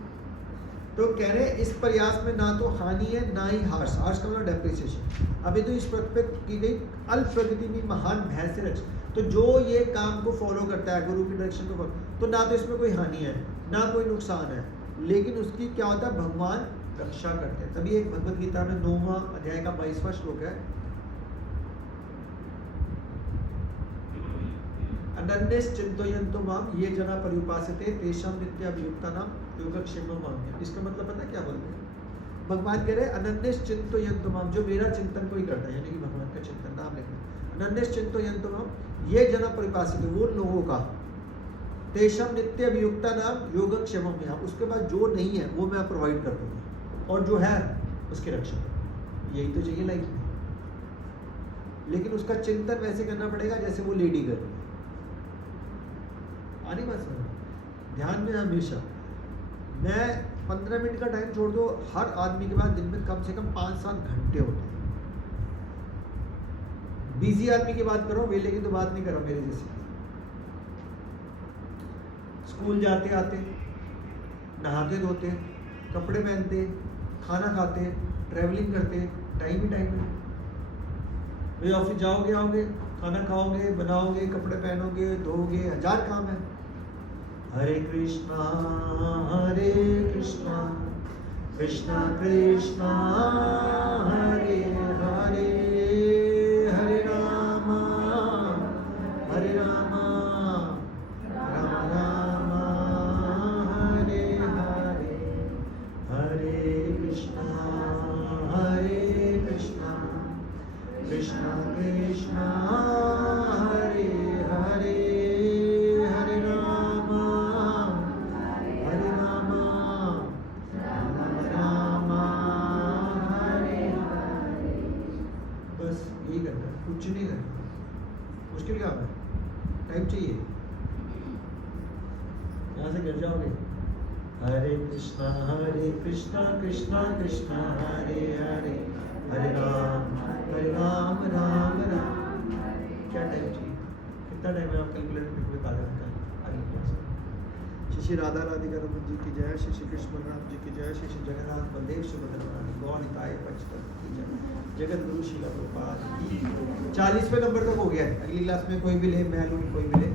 तो कह रहे हैं इस प्रयास में ना तो हानि है ना ही हार्स का मतलब डेप्रिसिएशन। अभी तो इस पृथ्वी पर की गई अल्प प्रगति में महान भय से रक्षा। तो जो ये काम को फॉलो करता है, गुरु की डायरेक्शन को फॉलो, तो ना तो इसमें कोई हानि है ना कोई नुकसान है, लेकिन उसकी क्या होता है, भगवान रक्षा करते हैं। तभी एक भगवत गीता में 9वां अध्याय का 22वां श्लोक है, अनन्यश्चिन्तयन्तो माम ये जना पर्युपासते तेषां नित्याभियुक्तानां योगक्षेमं माम्यहम्। इसका मतलब पता है क्या बोलते हैं, भगवान कह रहे हैं अनन्यश्चिन्तयन्तो माम, जो मेरा चिंतन कोई करता है, यानी कि भगवान का चिंतन, नाम लेना, अनन्यश्चिन्तयन्तो माम ये जना परिपासित, वो लोगों का, तेषां नित्याभियुक्तानां योगक्षेमं माम्यहम्, उसके बाद जो नहीं है वो मैं प्रोवाइड कर दूंगा, और जो है उसकी रक्षा करूंगा। यही तो चाहिए लाइफ में, लेकिन उसका चिंतन वैसे करना पड़ेगा जैसे वो लेडी कर रही है। आनी बात समझ, ध्यान में हमेशा, मैं 15 मिनट का टाइम छोड़ दो, हर आदमी के पास दिन में कम से कम 5-7 घंटे होते हैं। बिजी आदमी की बात करो, वेले की तो बात नहीं कर रहा, मेरे जैसे स्कूल जाते आते, नहाते धोते, कपड़े पहनते, खाना खाते, ट्रैवलिंग करते, टाइम ही टाइम है। वे ऑफिस जाओगे आओगे, खाना खाओगे, बनाओगे, कपड़े पहनोगे, धोगे, 1000 काम है। हरे कृष्णा कृष्णा कृष्णा हरे हरे, हरे राम राम राम हरे हरे, हरे कृष्णा कृष्णा कृष्णा हरे हरे, हरे राम राम हरे हरे। बस यही करना है, कुछ नहीं करना, मुश्किल काम है, टाइम चाहिए। यहाँ से गिर जाओगे, हरे कृष्णा कृष्णा कृष्णा हरे हरे, हरे राम राम राम। क्या टाइम चाहिए, कितना टाइम है, आप कैलकुलेटर पे बता देना। अगली क्लास में श्री राधा राधिका रमन जी की जय, श्री कृष्ण बलराम जी की जय, श्री जगन्नाथ बलदेव सुभद्रा गौर निताय पंचतत्व की जय, जगत गुरु श्रील प्रभुपाद की। 40वें नंबर तक हो गया है, अगली क्लास में कोई भी ले, मैं लूँ कोई भी ले।